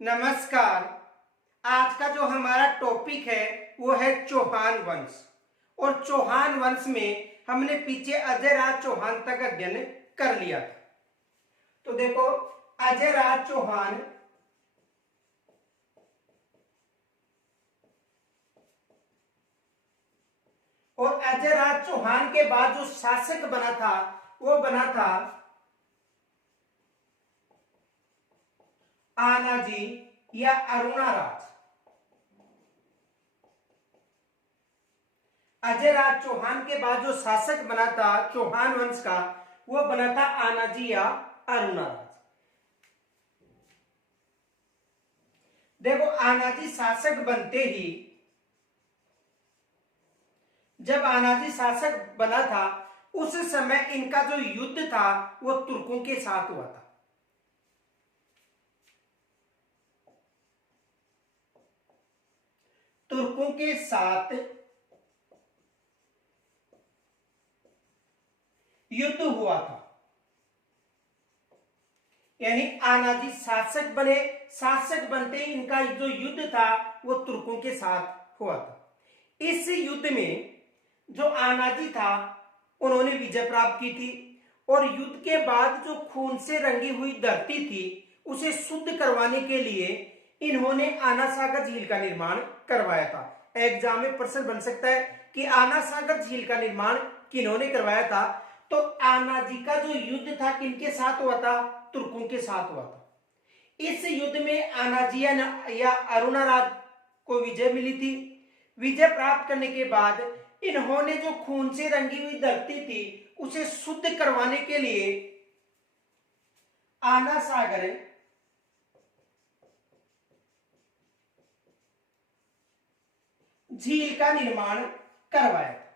नमस्कार। आज का जो हमारा टॉपिक है वो है चौहान वंश। और चौहान वंश में हमने पीछे अजय राज चौहान तक अध्ययन कर लिया था। तो देखो, अजय राज चौहान और अजय राज चौहान के बाद जो शासक बना था वो बना था आनाजी या अरुणाराज। अजय राज चौहान के बाद जो शासक बना था चौहान वंश का वो बना था आनाजी या अरुणाराज। देखो, आनाजी शासक बनते ही, जब आनाजी शासक बना था उस समय इनका जो युद्ध था वो तुर्कों के साथ हुआ था। तुर्कों के साथ युद्ध हुआ था। यानी आनाजी शासक बने, शासक बनते ही इनका जो युद्ध था वो तुर्कों के साथ हुआ था। इस युद्ध में जो आनाजी था उन्होंने विजय प्राप्त की थी और युद्ध के बाद जो खून से रंगी हुई धरती थी उसे शुद्ध करवाने के लिए इन्होंने आना सागर झील का निर्माण करवाया था। एग्जाम में प्रश्न बन सकता है कि आना सागर झील का निर्माण किन्होंने करवाया था। तो आनाजी का जो युद्ध था किनके साथ हुआ था? तुर्कों के साथ हुआ था। इस युद्ध में आनाजी या अरुणाराज को विजय मिली थी। विजय प्राप्त करने के बाद इन्होंने जो खून से रंगी हुई धरती थी उसे शुद्ध करवाने के लिए आना सागर झील का निर्माण करवाया था।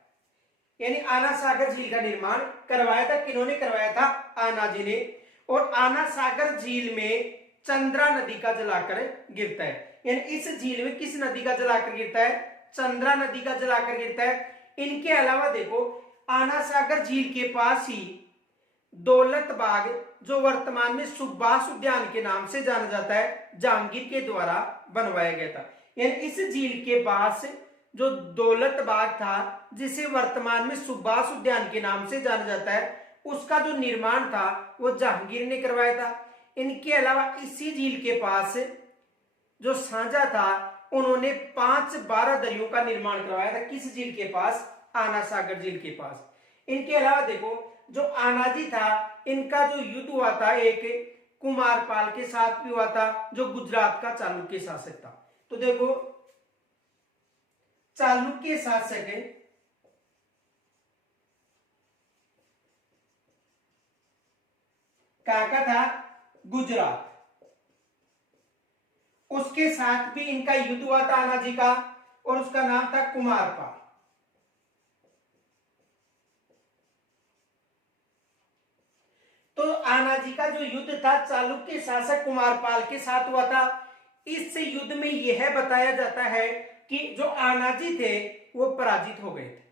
यानी आना सागर झील का निर्माण करवाया था। किन्होंने करवाया था? आनाजी ने। और आना सागर झील में चंद्रा नदी का जलाकर गिरता है। यानी इस झील में किस नदी का जलाकर गिरता है? चंद्रा नदी का जलाकर गिरता है। इनके अलावा देखो, आना सागर झील के पास ही दौलत बाग, जो वर्तमान में सुभाष उद्यान के नाम से जाना जाता है, जहांगीर के द्वारा बनवाया गया था। यानी इस झील के पास जो दौलत बाग था जिसे वर्तमान में सुभाष उद्यान के नाम से जाना जाता है, उसका जो निर्माण था वो जहांगीर ने करवाया था। इनके अलावा इसी झील के पास जो साझा था उन्होंने 5-12 दरियों का निर्माण करवाया था। किस झील के पास? आना सागर झील के पास। इनके अलावा देखो, जो आनाजी था इनका जो युद्ध हुआ था एक कुमारपाल के साथ भी हुआ था, जो गुजरात का चालुक्य शासक था। तो देखो, चालुक्य शासक कहां का था? गुजरात। उसके साथ भी इनका युद्ध हुआ था आनाजी का और उसका नाम था कुमारपाल। तो आनाजी का जो युद्ध था चालुक्य शासक कुमारपाल के साथ हुआ था। इस युद्ध में यह बताया जाता है कि जो आनाजी थे वो पराजित हो गए थे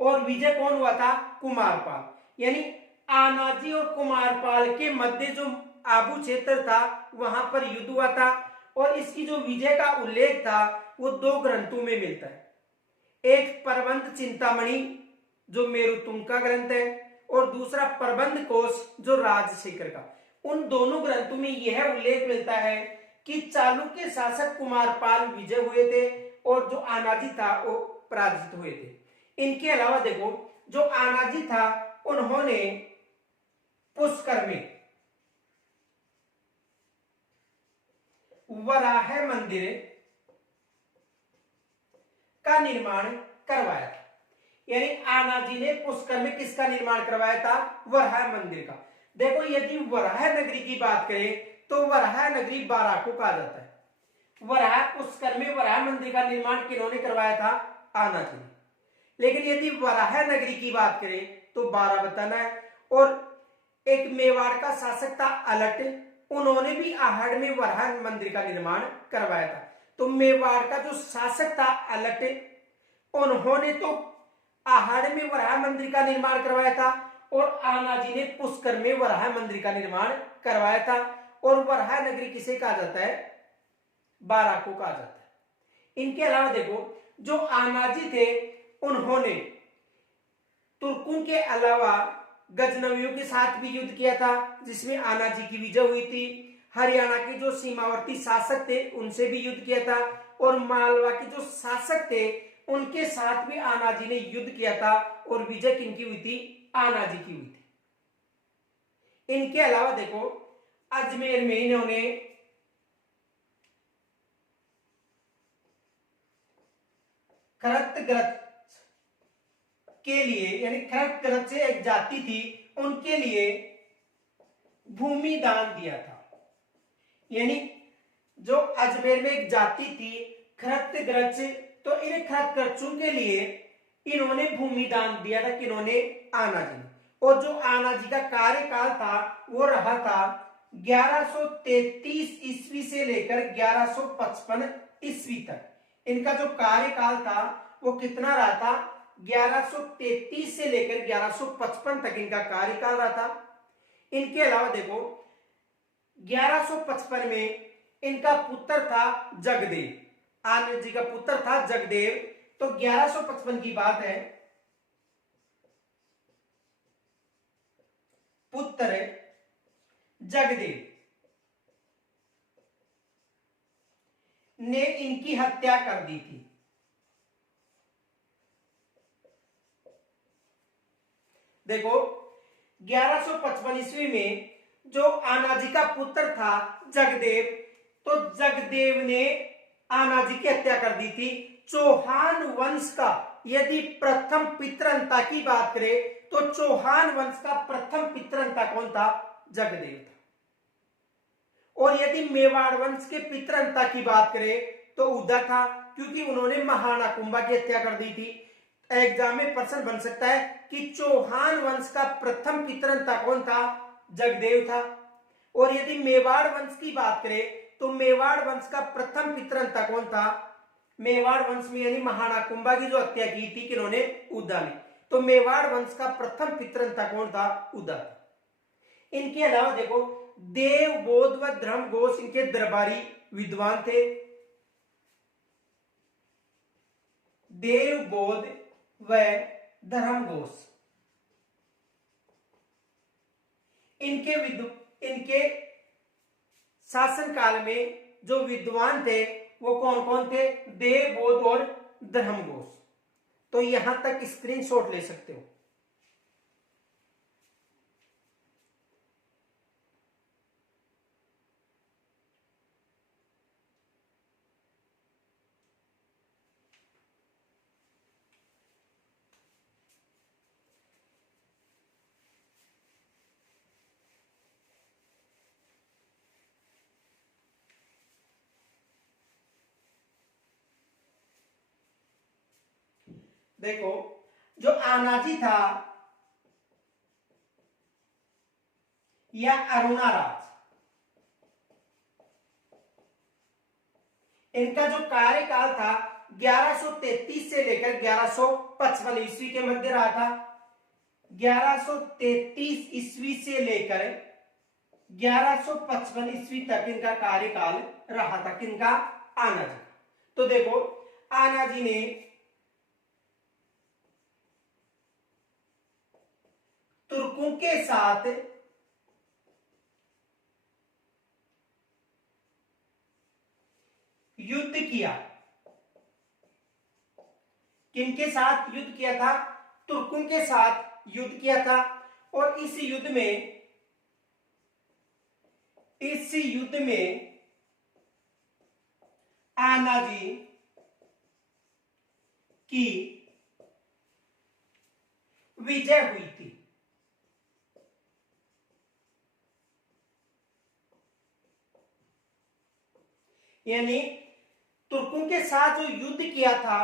और विजय कौन हुआ था? कुमारपाल। यानी आनाजी और कुमारपाल के मध्य जो आबू क्षेत्र था वहां पर युद्ध हुआ था और इसकी जो विजय का उल्लेख था वो 2 ग्रंथों में मिलता है। एक प्रबंध चिंतामणि जो मेरुतुंग का ग्रंथ है और दूसरा प्रबंध कोश जो राजशेखर का। उन दोनों ग्रंथों में यह उल्लेख मिलता है कि चालुक्य शासक कुमारपाल विजय हुए थे और जो आनाजी था वो पराजित हुए थे। इनके अलावा देखो, जो आनाजी था उन्होंने पुष्कर में वराह मंदिर का निर्माण करवाया था। यानी आनाजी ने पुष्कर में किसका निर्माण करवाया था? वराह मंदिर का। देखो, यदि वराह नगरी की बात करें तो वराह नगरी बारां को कहा जाता है। वराह पुष्कर में वराह मंदिर का निर्माण किन्होंने करवाया था? आनाजी ने। लेकिन यदि वराह नगरी की बात करें तो बारां बताना है। और एक मेवाड़ का शासक था अलट, उन्होंने भी आहड़ में वराह मंदिर का निर्माण करवाया था। तो मेवाड़ का जो शासक था अलट, उन्होंने तो आहड़ में वराह मंदिर का निर्माण करवाया था और आनाजी ने पुष्कर में वराह मंदिर का निर्माण करवाया था। और वराहा नगरी किसे कहा जाता है? बाराक को कहा जाता है। इनके अलावा देखो जो आनाजी थे उन्होंने तुर्कों के अलावा गजनवियों के साथ भी युद्ध किया था, जिसमें आनाजी की विजय हुई थी। हरियाणा के जो सीमावर्ती शासक थे उनसे भी युद्ध किया था, और मालवा के जो शासक थे उनके साथ भी आनाजी ने युद्ध किया था, और विजय किनकी हुई थी? आनाजी की हुई थी। इनके अलावा देखो अजमेर में इन्होंने खरतगरज के लिए, यानी खरतगरज से एक जाति थी उनके लिए भूमि दान दिया था। यानी जो अजमेर में एक जाति थी खरतगरज, तो इन खरतगरजों के लिए इन्होंने भूमि दान दिया था। किन्होंने? आनाजी ने। और जो आनाजी का कार्यकाल था वो रहा था 1133 ईस्वी से लेकर 1155 ईस्वी तक। इनका जो कार्यकाल था वो कितना रहा था? 1133 से लेकर 1155 तक इनका कार्यकाल रहा था। इनके अलावा देखो 1155 में इनका पुत्र था जगदेव। आनंद जी का पुत्र था जगदेव। तो 1155 की बात है, पुत्र जगदेव ने इनकी हत्या कर दी थी। देखो 1155 ईस्वी में जो आनाजी का पुत्र था जगदेव, तो जगदेव ने आनाजी की हत्या कर दी थी। चौहान वंश का यदि प्रथम पितरंता की बात करें तो चौहान वंश का प्रथम पितरंता कौन था? जगदेव था। और यदि मेवाड़ वंश के पितरंता की बात करें तो उदय था, क्योंकि उन्होंने महाना कुंभा की हत्या कर दी थी। एग्जाम में प्रश्न बन सकता है कि चौहान वंश का प्रथम पितरंता कौन था? जगदेव था। और यदि मेवाड़ वंश की बात करें तो मेवाड़ वंश का प्रथम पितरंता कौन था? मेवाड़ वंश में यानी महाना कुंभा की जो हत्या की थी किन्होंने? उदा ने। तो मेवाड़ वंश का प्रथम पितरंता कौन था? उदा। इनके अलावा देखो देवबोध व धर्मघोष इनके दरबारी विद्वान थे। देवबोध व धर्मघोष इनके शासन काल में जो विद्वान थे वो कौन कौन थे? देवबोध और धर्मघोष। तो यहां तक स्क्रीनशॉट ले सकते हो। देखो जो आनाजी था या अरुणाराज, इनका जो कार्यकाल था 1133 से लेकर 1155 ईस्वी के मध्य रहा था। 1133 ईस्वी से लेकर 1155 ईस्वी तक इनका कार्यकाल रहा था। किनका? आनाजी। तो देखो आनाजी ने तुर्कों के साथ युद्ध किया। किनके साथ युद्ध किया था? तुर्कों के साथ युद्ध किया था। और इस युद्ध में आनाजी की विजय हुई थी। यानी तुर्कों के साथ जो युद्ध किया था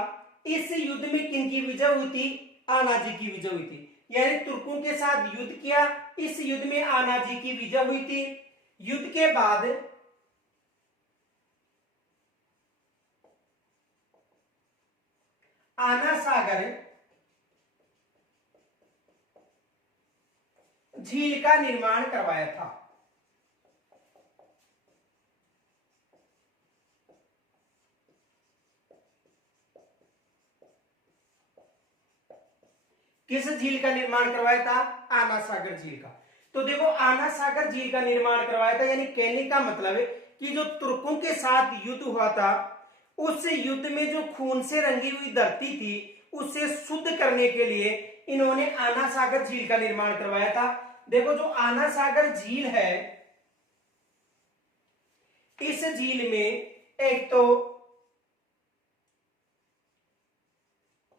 इस युद्ध में किनकी विजय हुई थी? आनाजी की विजय हुई थी। यानी तुर्कों के साथ युद्ध किया, इस युद्ध में आनाजी की विजय हुई थी। युद्ध के बाद आना सागर झील का निर्माण करवाया था। किस झील का निर्माण करवाया था? आना सागर झील का। तो देखो आना सागर झील का निर्माण करवाया था, यानी कहने का मतलब है कि जो तुर्कों के साथ युद्ध हुआ था, उस युद्ध में जो खून से रंगी हुई धरती थी उसे शुद्ध करने के लिए इन्होंने आना सागर झील का निर्माण करवाया था। देखो जो आना सागर झील है, इस झील में एक तो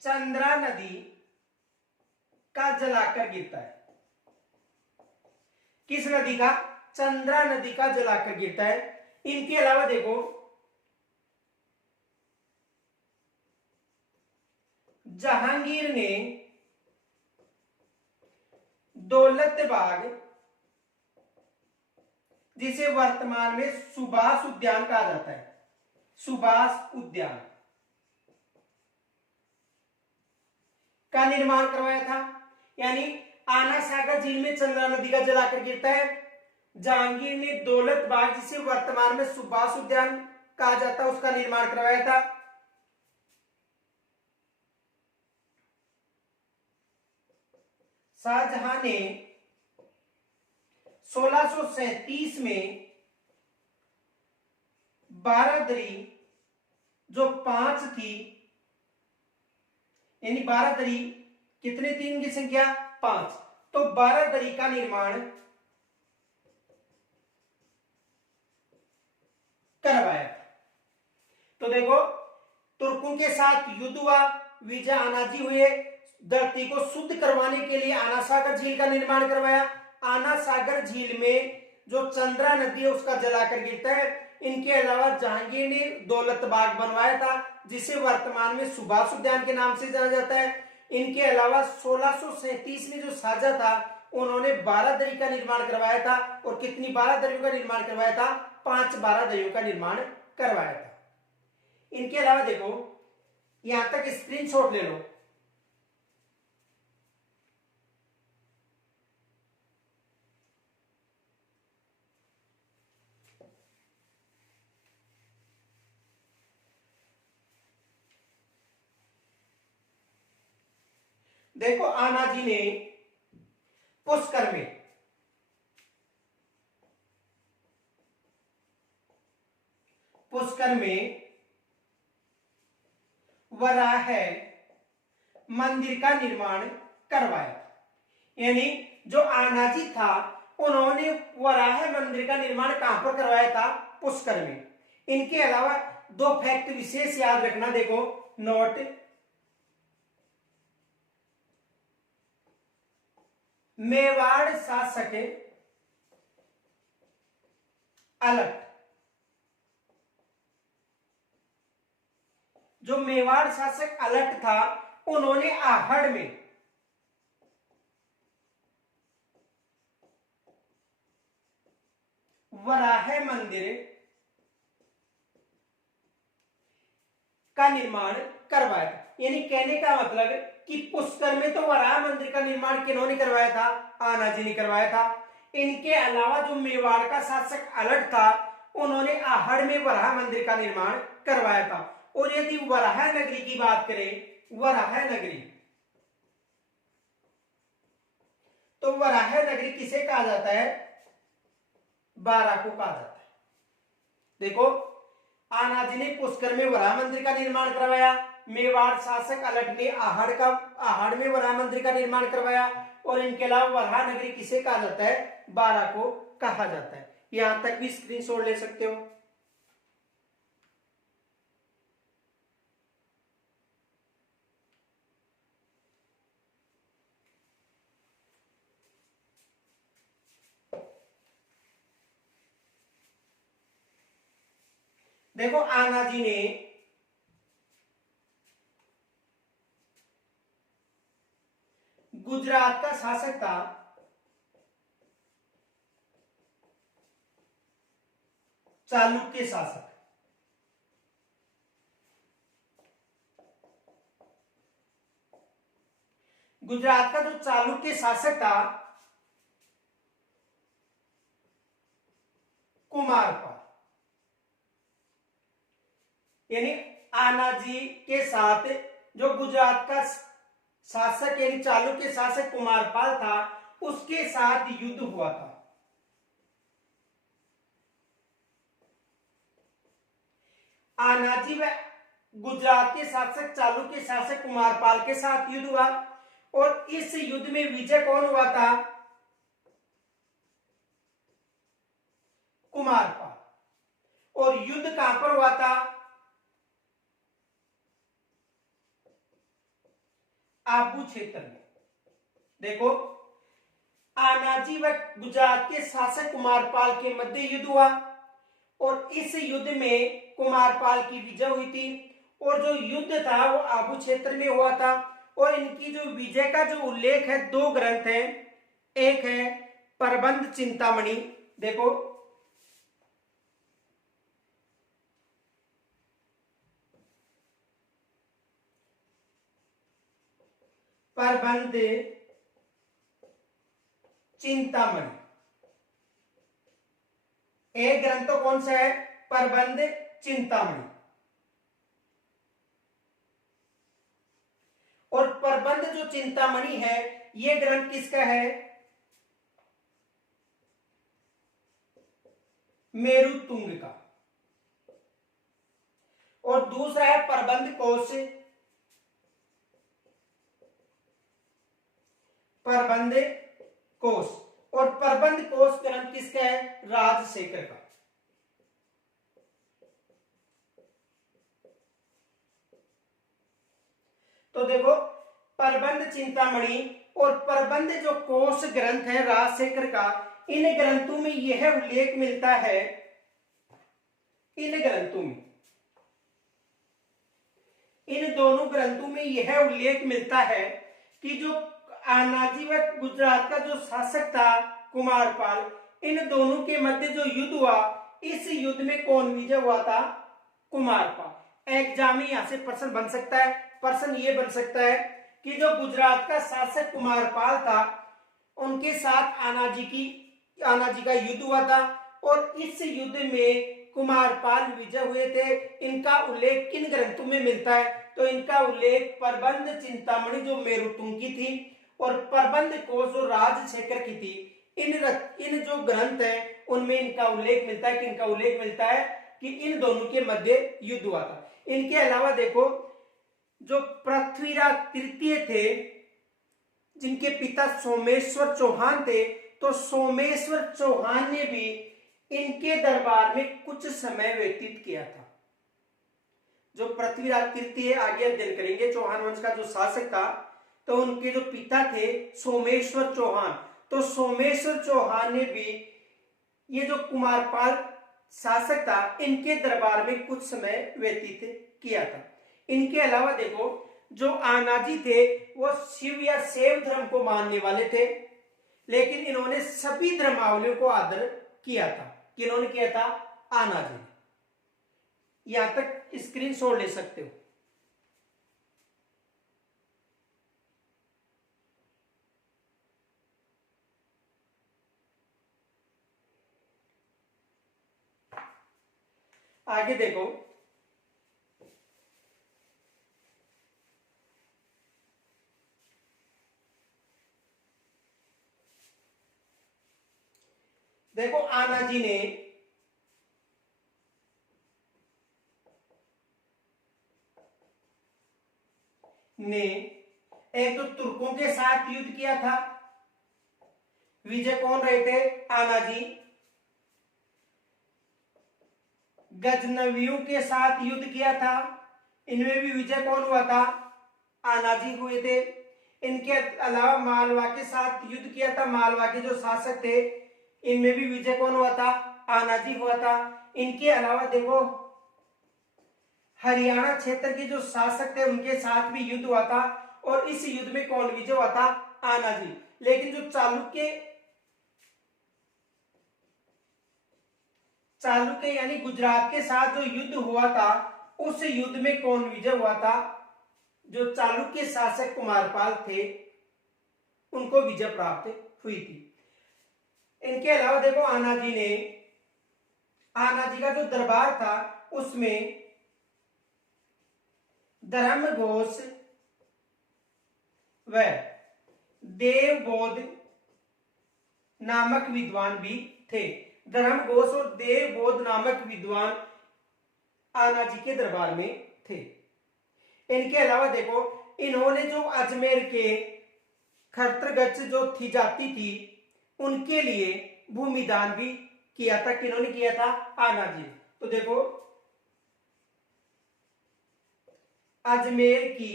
चंद्रा नदी का जलाकर गिरता है। किस नदी का? चंद्रा नदी का जलाकर गिरता है। इनके अलावा देखो जहांगीर ने दौलतबाग, जिसे वर्तमान में सुभाष उद्यान कहा जाता है, सुभाष उद्यान का निर्माण करवाया था। यानी आना सागर झील में चंद्रा नदी का जलाकर गिरता है। जहांगीर ने दौलत बाग, जिसे वर्तमान में सुभाष उद्यान कहा जाता है, उसका निर्माण करवाया था। शाहजहां ने 1637 में बारादरी जो 5 थी, यानी बारादरी कितने, 3 की संख्या 5, तो बारादरी का निर्माण करवाया। तो देखो तुर्कों के साथ युद्ध हुआ, विजय आनाजी हुए, धरती को शुद्ध करवाने के लिए आना सागर झील का निर्माण करवाया। आना सागर झील में जो चंद्रा नदी है उसका जलाकर गिरता है। इनके अलावा जहांगीर ने दौलत बाग बनवाया था, जिसे वर्तमान में सुभाष उद्यान के नाम से जाना जाता है। इनके अलावा 1637 में जो शाहजहां था, उन्होंने बारादरी का निर्माण करवाया था। और कितनी बारादरियों का निर्माण करवाया था? 5 बारादरियों का निर्माण करवाया था। इनके अलावा देखो यहां तक स्क्रीनशॉट ले लो। देखो आना जी ने पुष्कर में वराह मंदिर का निर्माण करवाया। यानी जो आनाजी था, उन्होंने वराह मंदिर का निर्माण कहां पर करवाया था? पुष्कर में। इनके अलावा 2 फैक्ट विशेष याद रखना, देखो नोट, मेवाड़ शासक अलट, जो मेवाड़ शासक अलट था, उन्होंने आहड़ में वराह मंदिर का निर्माण करवाया। यानी कहने का मतलब है कि पुष्कर में तो वराह मंदिर का निर्माण किन्होंने करवाया था? आनाजी ने करवाया था। इनके अलावा जो मेवाड़ का शासक अलट था, उन्होंने आहड़ में वराह मंदिर का निर्माण करवाया था। और यदि वराह नगरी की बात करें, वराह नगरी, तो वराह नगरी किसे कहा जाता है? बारा को कहा जाता है। देखो आनाजी ने पुष्कर में वराह मंदिर का निर्माण करवाया, मेवाड़ शासक अलट ने आहड़ में वराह मंदिर का निर्माण करवाया, और इनके अलावा वराह नगरी किसे कहा जाता है? बारा को कहा जाता है। यहां तक भी स्क्रीनशॉट ले सकते हो। देखो आनाजी ने गुजरात का शासक था चालुक्य शासक। गुजरात का जो चालुक्य शासक था कुमारपाल। यानी आनाजी के साथ जो गुजरात का शासक यानी चालुक्य शासक कुमारपाल था, उसके साथ युद्ध हुआ था। आनाजी व गुजरात के शासक चालुक्य शासक कुमारपाल के साथ युद्ध हुआ और इस युद्ध में विजय कौन हुआ था? कुमारपाल। और युद्ध कहां पर हुआ था? आबू क्षेत्र में। देखो, आनाजी व गुजरात के शासक कुमारपाल के मध्य युद्ध हुआ और इस युद्ध में कुमारपाल की विजय हुई थी और जो युद्ध था वो आबू क्षेत्र में हुआ था। और इनकी जो विजय का जो उल्लेख है, दो ग्रंथ हैं। एक है प्रबंध चिंतामणि, देखो प्रबंध चिंतामणि, एक ग्रंथ तो कौन सा है? प्रबंध चिंतामणि। और प्रबंध जो चिंतामणि है, यह ग्रंथ किसका है? मेरुतुंग का। और दूसरा है प्रबंध कोश, प्रबंध कोश। और प्रबंध कोश ग्रंथ किसका है? राजशेखर का। तो देखो, प्रबंध चिंतामणि और प्रबंध जो कोश ग्रंथ है राजशेखर का, इन ग्रंथों में यह उल्लेख मिलता है, इन ग्रंथों में, इन दोनों ग्रंथों में यह उल्लेख मिलता है कि जो आनाजी व गुजरात का जो शासक था कुमारपाल, इन दोनों के मध्य जो युद्ध हुआ, इस युद्ध में कौन विजय हुआ था? कुमारपाल। एग्जाम में यहां से प्रश्न बन सकता है। प्रश्न ये बन सकता है कि जो गुजरात का शासक कुमारपाल था, उनके साथ आनाजी का युद्ध हुआ था और इस युद्ध में कुमारपाल विजय हुए थे। इनका उल्लेख किन ग्रंथों में मिलता है? तो इनका उल्लेख प्रबंध चिंतामणि जो मेरुतुंग की थी और प्रबंध कोश जो राजशेखर की थी, इन जो ग्रंथ हैं उनमें इनका उल्लेख मिलता है। किनका उल्लेख मिलता है? कि इन दोनों के मध्य युद्ध हुआ था। इनके अलावा देखो, जो पृथ्वीराज तृतीय थे, जिनके पिता सोमेश्वर चौहान थे, तो सोमेश्वर चौहान ने भी इनके दरबार में कुछ समय व्यतीत किया था। जो पृथ्वीराज तृतीय, आगे अध्ययन करेंगे, चौहान वंश का जो शासक था, तो उनके जो पिता थे सोमेश्वर चौहान, तो सोमेश्वर चौहान ने भी ये जो कुमारपाल शासक था, इनके दरबार में कुछ समय व्यतीत किया था। इनके अलावा देखो, जो आनाजी थे वो शिव या शैव धर्म को मानने वाले थे, लेकिन इन्होंने सभी धर्मावलियों को आदर किया था। किन्होंने किया था? आनाजी ने। यहां तक स्क्रीनशॉट ले सकते हो। आगे देखो, देखो आनाजी ने एक तो तुर्कों के साथ युद्ध किया था। विजय कौन रहे थे? आनाजी। गजनवियों के साथ युद्ध किया था, इनमें भी विजय कौन हुआ था? आनाजी हुए थे। इनके अलावा मालवा के साथ युद्ध किया था, मालवा के जो शासक थे, इनमें भी विजय कौन हुआ था? आनाजी हुआ था। इनके अलावा देखो, हरियाणा क्षेत्र के जो शासक थे उनके साथ भी युद्ध हुआ था और इस युद्ध में कौन विजय हुआ था? आनाजी। लेकिन जो चालुक्य यानी गुजरात के साथ जो युद्ध हुआ था, उस युद्ध में कौन विजय हुआ था? जो चालुक्य शासक कुमारपाल थे, उनको विजय प्राप्त हुई थी। इनके अलावा देखो, आनाजी का जो दरबार था उसमें धर्म घोष, वह देवबोध नामक विद्वान भी थे। धर्मघोष और देवबोध नामक विद्वान आना जी के दरबार में थे। इनके अलावा देखो, इन्होंने जो अजमेर के खरतगच जो थी जाति थी उनके लिए भूमिदान भी किया था। किन्होंने किया था? आना जी। तो देखो, अजमेर की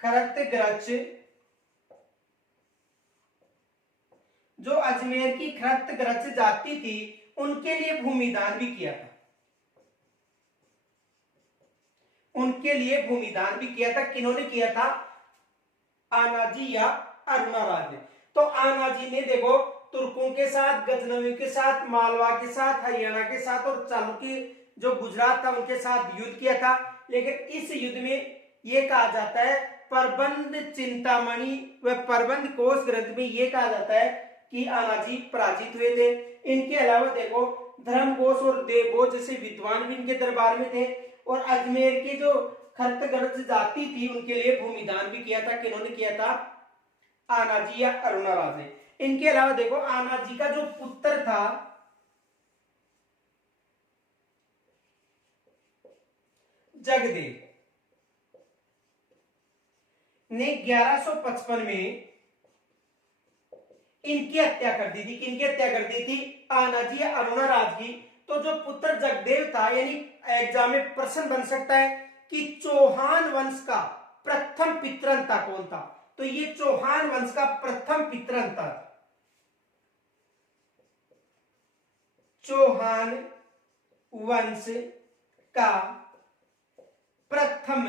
खरतगच, जो अजमेर की खरतगच जाति थी उनके लिए भूमिदान भी किया था। उनके लिए भूमिदान भी किया था। किन्होंने किया था? आना जी या अरुणाराज ने। तो आना जी ने देखो तुर्कों के साथ, गजनवियों के साथ, मालवा के साथ, हरियाणा के साथ और चालुक्य जो गुजरात था उनके साथ युद्ध किया था। लेकिन इस युद्ध में यह कहा जाता है, प्रबंध चिंतामणि व प्रबंध कोश ग्रंथ में यह कहा जाता है कि आना जी पराजित हुए थे। इनके अलावा देखो, धर्मघोष और देवबोध जैसे विद्वान भी इनके दरबार में थे और अजमेर की जो खरतगच जाति थी उनके लिए भूमिदान भी किया था। किन्होंने किया था? आना जी या अरुणाराज ने। इनके अलावा देखो, आना जी का जो पुत्र था जगदेव ने 1155 में इनकी हत्या कर दी थी। किनकी हत्या कर दी थी? आना जी या अरुणाराज की। तो जो पुत्र जगदेव था, यानी एग्जाम में प्रश्न बन सकता है कि चौहान वंश का प्रथम पितृंता कौन था? तो ये चौहान वंश का प्रथम पितृंता, चौहान वंश का प्रथम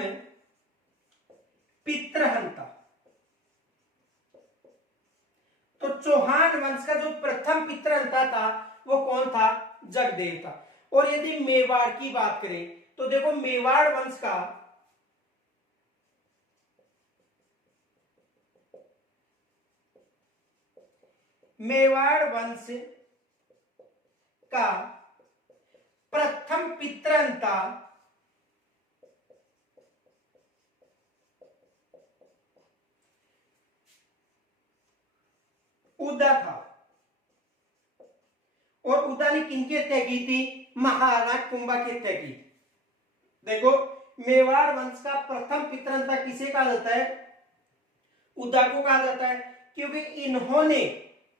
पितृहंता। तो चौहान वंश का जो प्रथम पितृहंता था वो कौन था? जगदेव था। और यदि मेवाड़ की बात करें तो देखो, मेवाड़ वंश का प्रथम पितृहंता उदा था। और उदा ने किनकी हत्या की थी? महाराणा कुंभा की हत्या की। देखो, मेवाड़ वंश का प्रथम पितृहंता किसे कहा जाता है? उदा को कहा जाता है, क्योंकि इन्होंने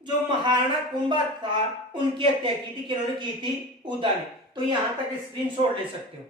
जो महाराणा कुंभा था उनकी हत्या की थी। किन्होंने की थी? उदा ने। तो यहां तक स्क्रीनशॉट ले सकते हो।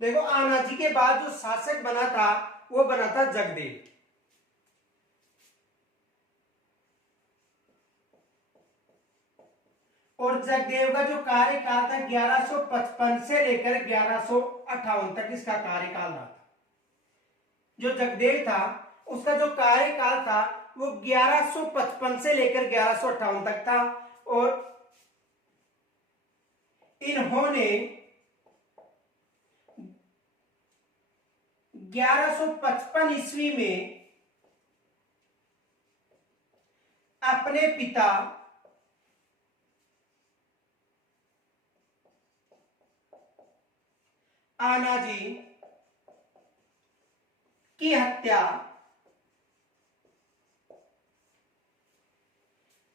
देखो, आना जी के बाद जो शासक बना था वो बना था जगदेव। और जगदेव का जो कार्यकाल था 1155 से लेकर 1158 तक इसका कार्यकाल रहा था। जो जगदेव था उसका जो कार्यकाल था वो 1155 से लेकर 1158 तक था। और इन्होंने 1155 ईस्वी में अपने पिता आना जी की हत्या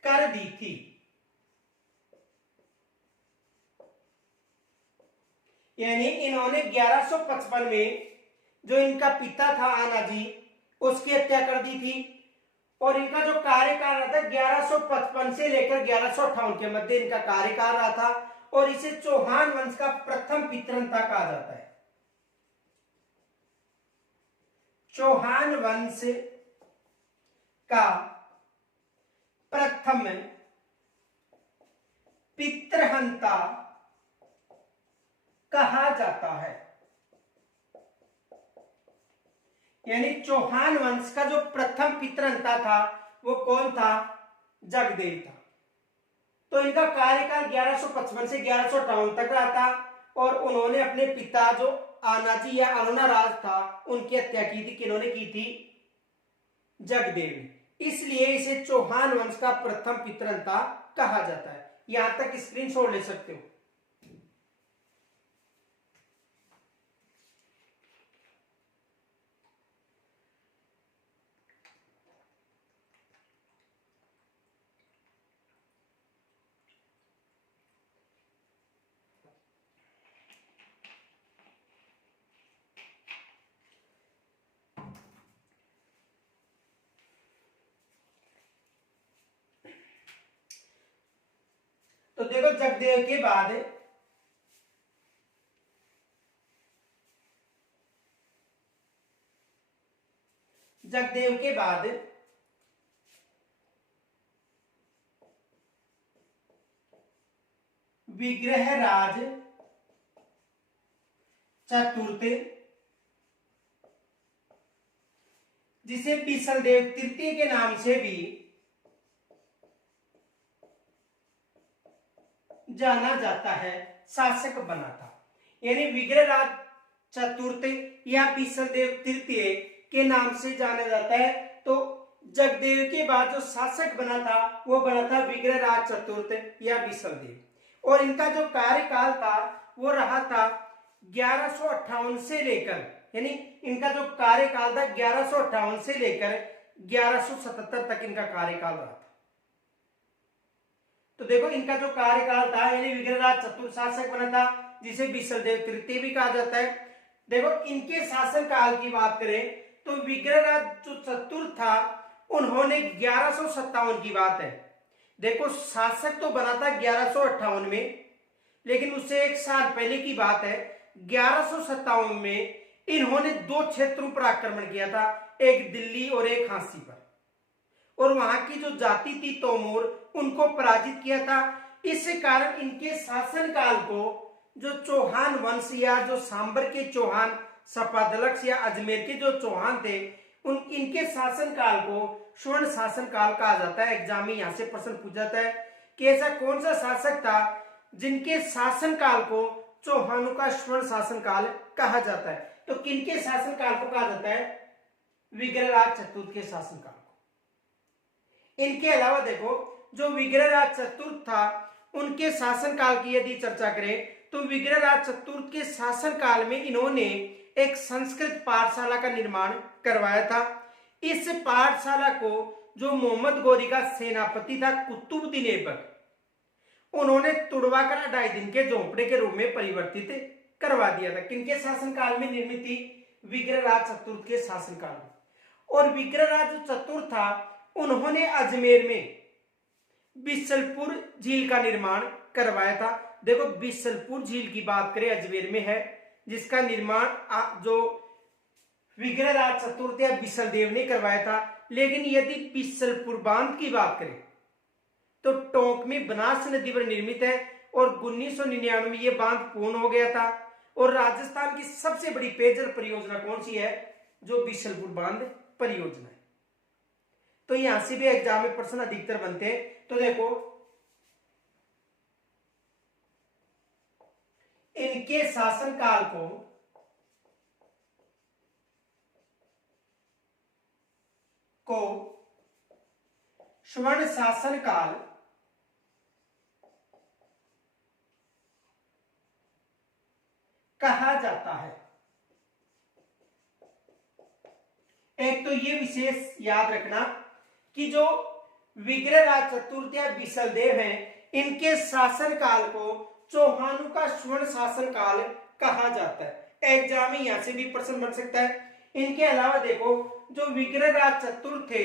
कर दी थी। यानी इन्होंने 1155 में जो इनका पिता था आना जी उसकी हत्या कर दी थी। और इनका जो कार्यकाल रहा था 1155 से लेकर 1158 के मध्य इनका कार्यकाल रहा था। और इसे चौहान वंश का प्रथम पितृहंता कहा जाता है। चौहान वंश का प्रथम पितृहंता कहा जाता है। यानी चौहान वंश का जो प्रथम पितृहंता था वो कौन था? जगदेव था। तो इनका कार्यकाल 1155 से 1158 तक रहा था और उन्होंने अपने पिता जो आनाजी या अरुणा राज था उनकी हत्या की थी। किन्होंने की थी? जगदेव ने। इसलिए इसे चौहान वंश का प्रथम पितृहंता कहा जाता है। यहां तक स्क्रीनशॉट ले सकते हो। तो देखो जगदेव के बाद विग्रहराज चतुर्थ, जिसे बिसलदेव तृतीय के नाम से भी जाना जाता है, शासक बना था। यानी विग्रहराज चतुर्थ या बिसलदेव तृतीय के नाम से जाना जाता है। तो जगदेव के बाद जो शासक बना था वो बना था विग्रहराज चतुर्थ या बिसलदेव। और इनका जो कार्यकाल था वो रहा था 1158 से लेकर, यानी इनका जो कार्यकाल था 1158 से लेकर 1177 तक इनका कार्यकाल रहा था। तो देखो इनका जो कार्यकाल था, यानी विग्रहराज चतुर्थ शासक बना था जिसे बिसलदेव तृतीय भी कहा जाता है। देखो इनके शासन काल की बात करें तो विग्रहराज जो चतुर्थ था उन्होंने 1157 की बात है। देखो शासक तो बना था 1158 में, लेकिन उससे एक साल पहले की बात है 1157 में इन्होंने दो क्षेत्रों पर आक्रमण किया था, एक दिल्ली और एक झांसी पर, और वहां की जो जाति थी तोमूर उनको पराजित किया था। इस कारण इनके शासनकाल को जो चौहान वंश या जो सांबर के चौहान, सपादलक्ष या अजमेर के जो चौहान थे इनके शासनकाल को स्वर्ण शासनकाल कहा जाता है। एग्जाम में यहां से प्रश्न पूछा जाता है कि ऐसा कौन सा शासक था जिनके शासनकाल को चौहानों का स्वर्ण शासनकाल कहा जाता है। तो किनके शासनकाल को कहा जाता है? विग्रहराज चतुर्थ के शासनकाल को। इनके अलावा देखो जो विग्रहराज चतुर्थ था उनके शासनकाल की यदि चर्चा करें तो विग्रहराज चतुर्थ के शासनकाल में इन्होंने एक संस्कृत पाठशाला का निर्माण करवाया था। इस पाठशाला को जो मोहम्मद गौरी का सेनापति था कुतुबुद्दीन ऐबक, उन्होंने तुड़वाकर 2.5 दिन के झोंपड़े के रूप में परिवर्तित करवा दिया था। किनके शासनकाल में निर्मित थी? विग्रहराज चतुर्थ के शासनकाल में। और विग्रहराज चतुर्थ था उन्होंने अजमेर में बिसलपुर झील का निर्माण करवाया था। देखो बिसलपुर झील की बात करें अजमेर में है, जिसका निर्माण जो विग्रहराज चतुर्थ या बिसलदेव ने करवाया था। लेकिन यदि बिसलपुर बांध की बात करें तो टोंक में बनास नदी पर निर्मित है और 1999 में यह बांध पूर्ण हो गया था। और राजस्थान की सबसे बड़ी पेयजल परियोजना कौन सी है? जो बिसलपुर बांध परियोजना है। तो यहां से भी एग्जाम में प्रश्न अधिकतर बनते हैं। तो देखो इनके शासनकाल को स्वर्ण शासनकाल कहा जाता है। एक तो ये विशेष याद रखना कि जो विग्रहराज चतुर्थ या बिसलदेव हैं इनके शासनकाल को चौहानों का स्वर्ण शासनकाल कहा जाता है। एग्जाम में यहां से भी प्रश्न बन सकता है। इनके अलावा देखो जो विग्रहराज चतुर्थ थे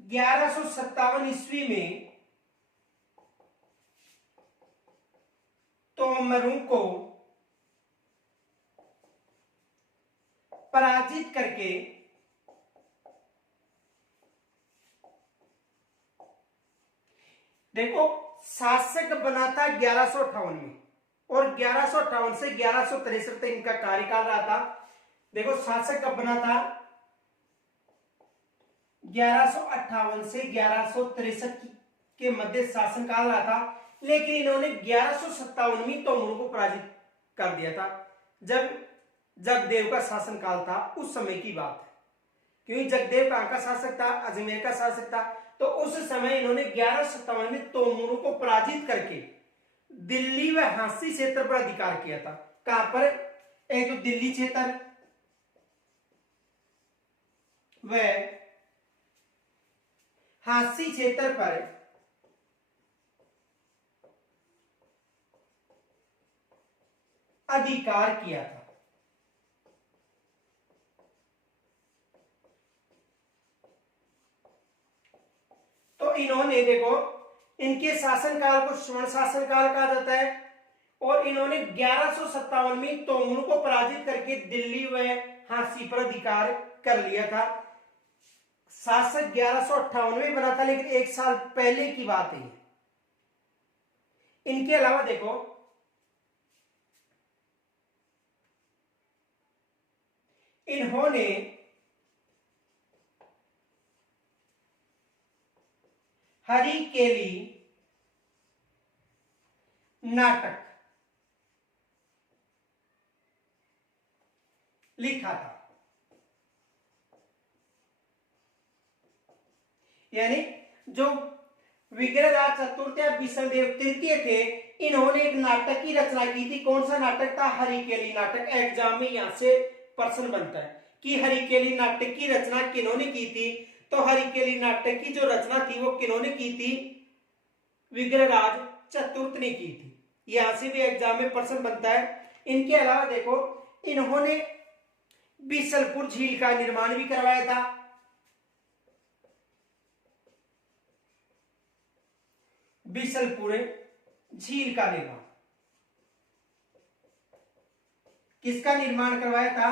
1157 ईस्वी में तोमरों को पराजित करके देखो शासक बना था 1158 में और 1158 से 1163 तक इनका कार्यकाल रहा था। देखो शासक कब बना था 1158 से 1163 के मध्य शासनकाल रहा था, लेकिन इन्होंने 1157 में तोमर को पराजित कर दिया था जब जगदेव का शासनकाल था, उस समय की बात है। क्योंकि जगदेव कहां का शासक था, अजमेर का शासक था, तो उस समय इन्होंने 1157 में तोमर को पराजित करके दिल्ली व हांसी क्षेत्र पर अधिकार किया था। कहां पर, एक तो दिल्ली क्षेत्र व हांसी क्षेत्र पर अधिकार किया था। तो इन्होंने देखो इनके शासनकाल को स्वर्ण शासनकाल कहा जाता है और इन्होंने 1157 में तोमर को पराजित करके दिल्ली व हांसी पर अधिकार कर लिया था। शासक 1158 में बना था, लेकिन एक साल पहले की बात है। इनके अलावा देखो इन्होंने हरिकेली नाटक लिखा था, यानी जो विग्रहराज चतुर्थ या विष्णुदेव तृतीय थे, इन्होंने एक नाटक की रचना की थी। कौन सा नाटक था, हरिकेली नाटक। एग्जाम में यहां से प्रश्न बनता है कि हरिकेली नाटक की रचना किन्होंने की थी, तो हरिकेली नाटक की जो रचना थी वो किन्होंने की थी, विग्रहराज चतुर्थ ने की थी। यहां से भी एग्जाम में प्रश्न बनता है। इनके अलावा देखो इन्होंने बीसलपुर झील का निर्माण भी करवाया था। बीसलपुर झील का निर्माण, किसका निर्माण करवाया था,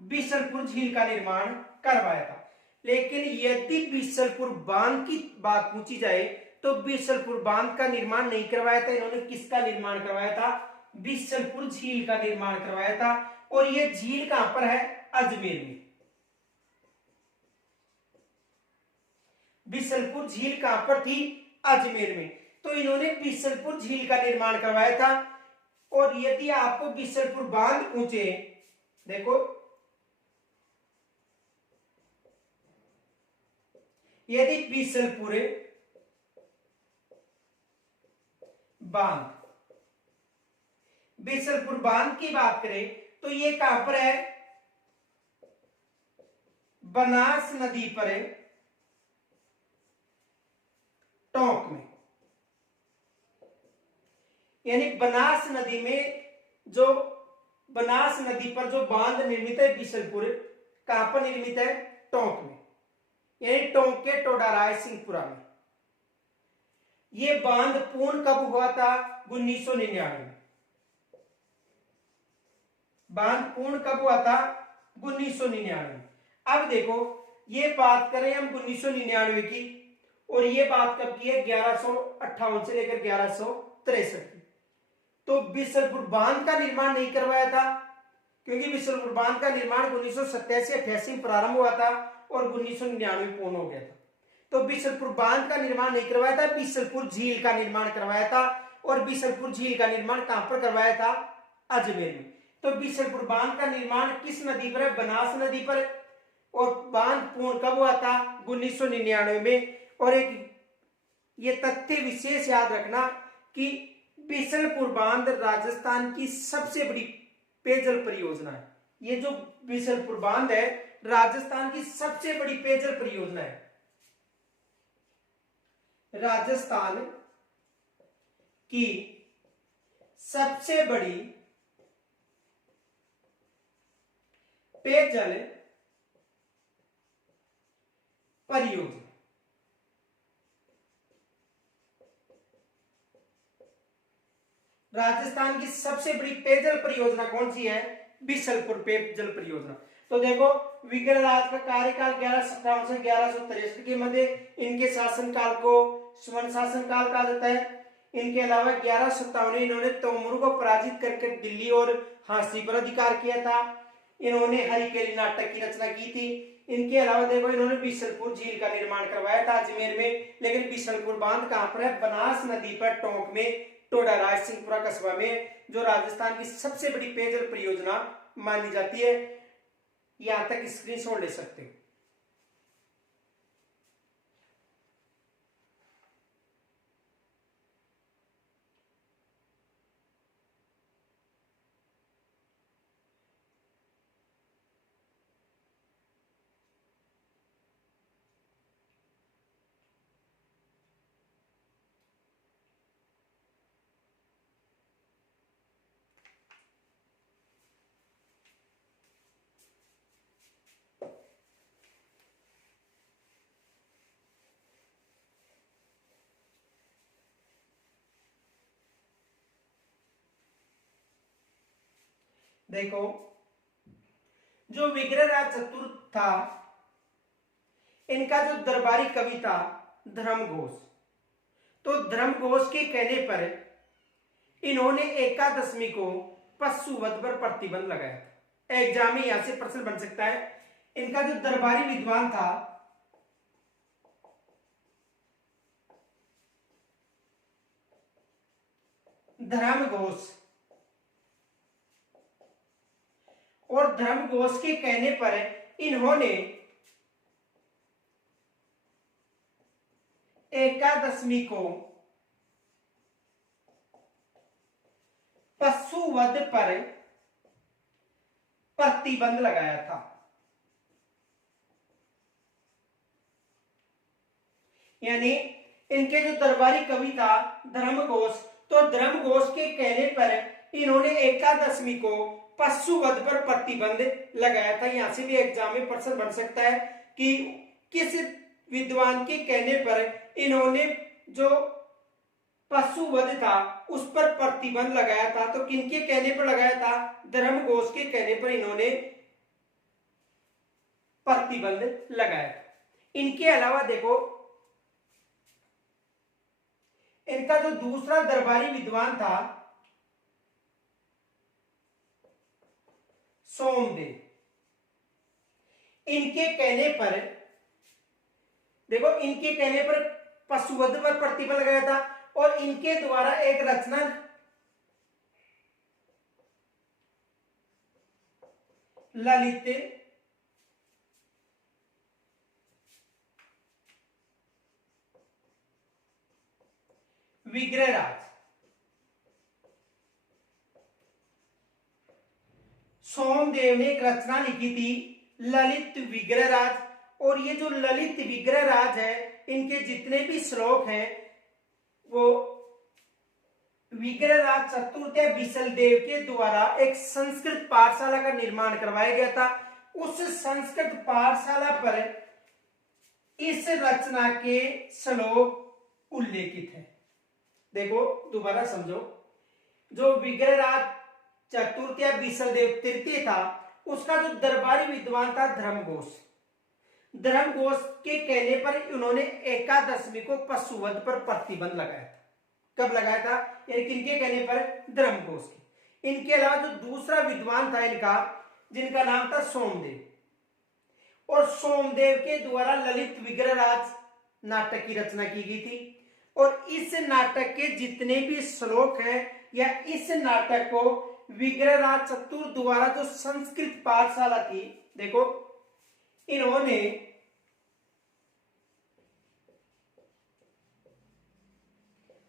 बीसलपुर झील का निर्माण करवाया था। लेकिन यदि बीसलपुर बांध की बात पूछी जाए तो बीसलपुर बांध का निर्माण नहीं करवाया था इन्होंने। किसका निर्माण करवाया था, बीसलपुर झील का निर्माण करवाया था। और यह झील कहां पर है, अजमेर में। बीसलपुर झील कहां पर थी, अजमेर में। तो इन्होंने बीसलपुर झील का निर्माण करवाया था। और यदि आपको बीसलपुर बांध पूछे, देखो यदि बीसलपुर बांध, बीसलपुर बांध की बात करें तो ये कहां पर है, बनास नदी पर है, टोंक में। यानी बनास नदी में जो बनास नदी पर जो बांध निर्मित है बीसलपुर, कहां पर निर्मित है, टोंक में। यानी टोंक के टोडाराय सिंहपुरा में। यह बांध पूर्ण कब हुआ था, 1999 में। बांध पूर्ण कब हुआ था, 1999 में। अब देखो ये बात करें हम 1999 की, और ये बात कब की है, 1158 से लेकर 1163 की। तो बीसलपुर बांध का निर्माण नहीं करवाया था, क्योंकि बीसलपुर बांध का निर्माण 1987-88 में प्रारंभ हुआ था और 1999 में पूर्ण हो गया था। तो बीसलपुर बांध का निर्माण नहीं करवाया था, बीसलपुर झील का निर्माण करवाया था। और बीसलपुर झील का निर्माण कहां पर करवाया था, अजमेर में। तो बीसलपुर बांध का निर्माण किस नदी पर है, बनास नदी पर। और बांध पूर्ण कब हुआ था, 1999 में। और एक ये तथ्य विशेष याद रखना कि बीसलपुर बांध राजस्थान की सबसे बड़ी पेयजल परियोजना है। ये जो बीसलपुर बांध है राजस्थान की सबसे बड़ी पेयजल परियोजना है। राजस्थान की सबसे बड़ी पेयजल परियोजना। राजस्थान की सबसे बड़ी पेयजल परियोजना कौन सी है, बीसलपुर पेयजल परियोजना। तो देखो विग्रहराज का कार्यकाल 1157 से 1163 के मध्य, इनके शासनकाल को स्वर्ण शासनकाल कहा जाता है। इनके अलावा 1157 में इन्होंने तोमर को पराजित करके दिल्ली और झांसी पर अधिकार किया था। इन्होंने हरिकेली नाटक की रचना की थी। इनके अलावा देखो इन्होंने बिशनपुर झील का निर्माण करवाया था अजमेर में, लेकिन बिशनपुर बांध कहां पर है? बनास नदी पर टोंक में, टोडा रायसिंहपुरा कस्बा में, जो राजस्थान की सबसे बड़ी पेयजल परियोजना मानी जाती है। यहां तक स्क्रीनशॉट ले सकते हो। देखो जो विग्रहराज चतुर्थ था, इनका जो दरबारी कवि था धर्मघोष, तो धर्मघोष के कहने पर इन्होंने एकादशमी को पशुवध पर प्रतिबंध लगाया था। एग्जाम में यहां से प्रश्न बन सकता है। इनका जो दरबारी विद्वान था धर्मघोष, और धर्मघोष के कहने पर इन्होंने एकादशमी को पशुवध पर प्रतिबंध लगाया था। यानी इनके जो दरबारी कवि था धर्मघोष, तो धर्मघोष के कहने पर इन्होंने एकादशमी को पशुवध पर प्रतिबंध लगाया था। यहां से भी एग्जाम में प्रश्न बन सकता है कि किस विद्वान के कहने पर इन्होंने जो पशुवध था उस पर प्रतिबंध लगाया था। तो किनके कहने पर लगाया था? धर्मघोष के कहने पर इन्होंने प्रतिबंध लगाया था। इनके अलावा देखो इनका जो दूसरा दरबारी विद्वान था सोमदेव, इनके कहने पर देखो इनके कहने पर पशुवध पर प्रतिबंध लगाया था, और इनके द्वारा एक रचना ललित विग्रहराज, सोमदेव ने एक रचना लिखी थी ललित विग्रहराज। और ये जो ललित विग्रहराज है, इनके जितने भी श्लोक हैं वो विग्रहराज चतुर्थ या बिसलदेव के द्वारा एक संस्कृत पाठशाला का निर्माण करवाया गया था। उस संस्कृत पाठशाला पर इस रचना के श्लोक उल्लेखित है। देखो दोबारा समझो, जो विग्रहराज चतुर्थ या बिसलदेव तृतीय था, उसका जो दरबारी विद्वान था धर्मघोष, धर्मघोष के कहने पर उन्होंने एकादशमी को पशुवध पर प्रतिबंध लगाया था। कब लगाया था? यानी किनके कहने पर? धर्मघोष के। इनके अलावा जो दूसरा विद्वान था इनका, जिनका नाम था सोमदेव, और सोमदेव के द्वारा ललित विग्रहराज नाटक की रचना की गई थी। और इस नाटक के जितने भी श्लोक हैं या इस नाटक को विग्रहराज चतुर्थ द्वारा जो संस्कृत पाठशाला थी, देखो इन्होंने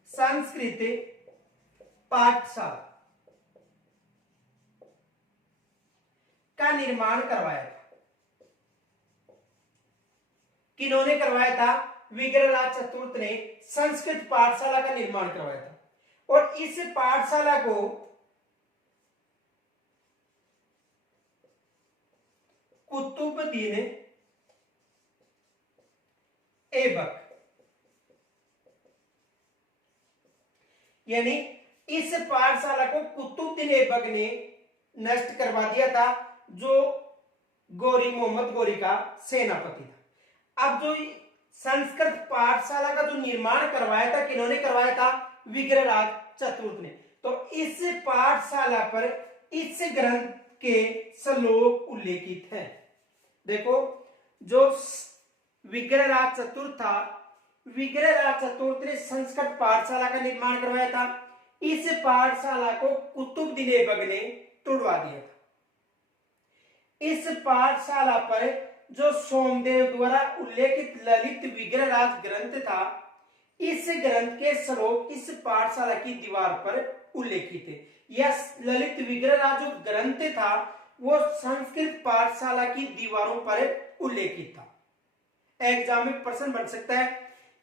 संस्कृत पाठशाला का निर्माण करवाया था। किन्होंने करवाया था? विग्रहराज चतुर्थ ने संस्कृत पाठशाला का निर्माण करवाया था। और इस पाठशाला को कुतुबुद्दीन ऐबक, यानी इस पाठशाला को कुतुबुद्दीन ऐबक ने नष्ट करवा दिया था, जो गोरी, मोहम्मद गोरी का सेनापति था। अब जो संस्कृत पाठशाला का जो निर्माण करवाया था, किन्होंने करवाया था? विग्रहराज चतुर्थ ने। तो इस पाठशाला पर इस ग्रंथ के श्लोक उल्लेखित हैं। देखो, जो विग्रहराज चतुर्थ था, विग्रहराज चतुर्थ ने संस्कृत पाठशाला का निर्माण करवाया था। इस पाठशाला को कुतुबुद्दीन ऐबक ने तुड़वा दिया था। इस पाठशाला पर जो सोमदेव द्वारा उल्लेखित ललित विग्रहराज ग्रंथ था, इस ग्रंथ के श्लोक इस पाठशाला की दीवार पर उल्लेखित है। यह ललित विग्रहराज जो ग्रंथ था वो संस्कृत पाठशाला की दीवारों पर उल्लेखित था। एग्जाम में प्रश्न बन सकता है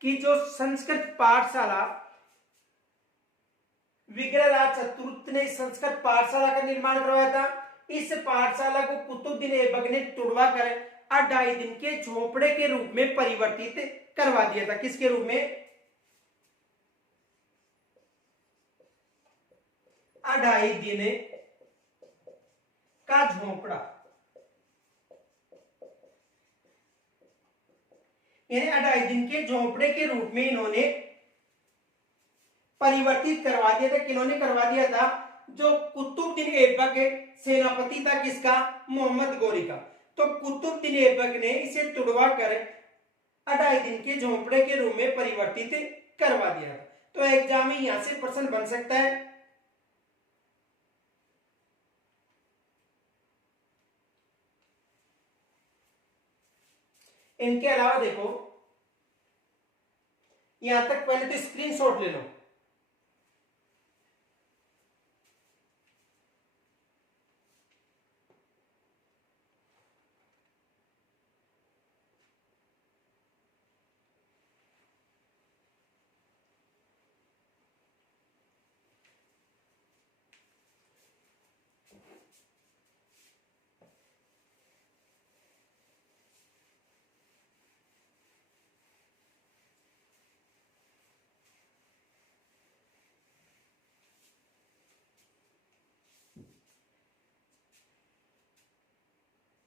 कि जो संस्कृत पाठशाला विग्रहराज चतुर्थ ने संस्कृत पाठशाला का निर्माण करवाया था, इस पाठशाला को कुतुबुद्दीन ऐबक ने तुड़वा कर 2.5 दिन के झोपड़े के रूप में परिवर्तित करवा दिया था। किसके रूप में? 2.5 दिन का झोपड़ा, यानी 2.5 दिन के झोपड़े के रूप में इन्होंने परिवर्तित करवा दिया था। किन्होंने करवा दिया था? जो कुतुबुद्दीन ऐबक सेनापति था, किसका? मोहम्मद गोरी का। तो कुतुबुद्दीन ऐबक ने इसे तुड़वा कर 2.5 दिन के झोपड़े के रूप में परिवर्तित करवा दिया था। तो एग्जाम में यहां से प्रश्न बन सकता है। इनके अलावा देखो, यहां तक पहले तो स्क्रीनशॉट ले लो।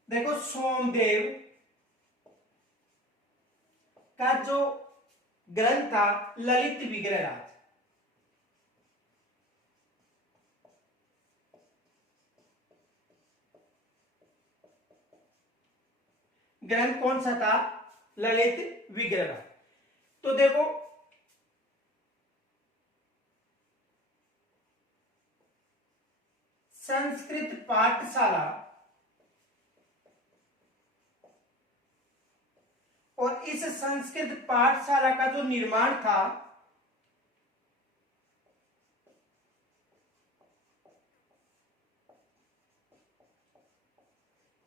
देखो, सोमदेव का जो ग्रंथ था ललित विग्रहराज, ग्रंथ कौन सा था? ललित विग्रहराज। तो देखो, संस्कृत पाठशाला और इस संस्कृत पाठशाला का जो निर्माण था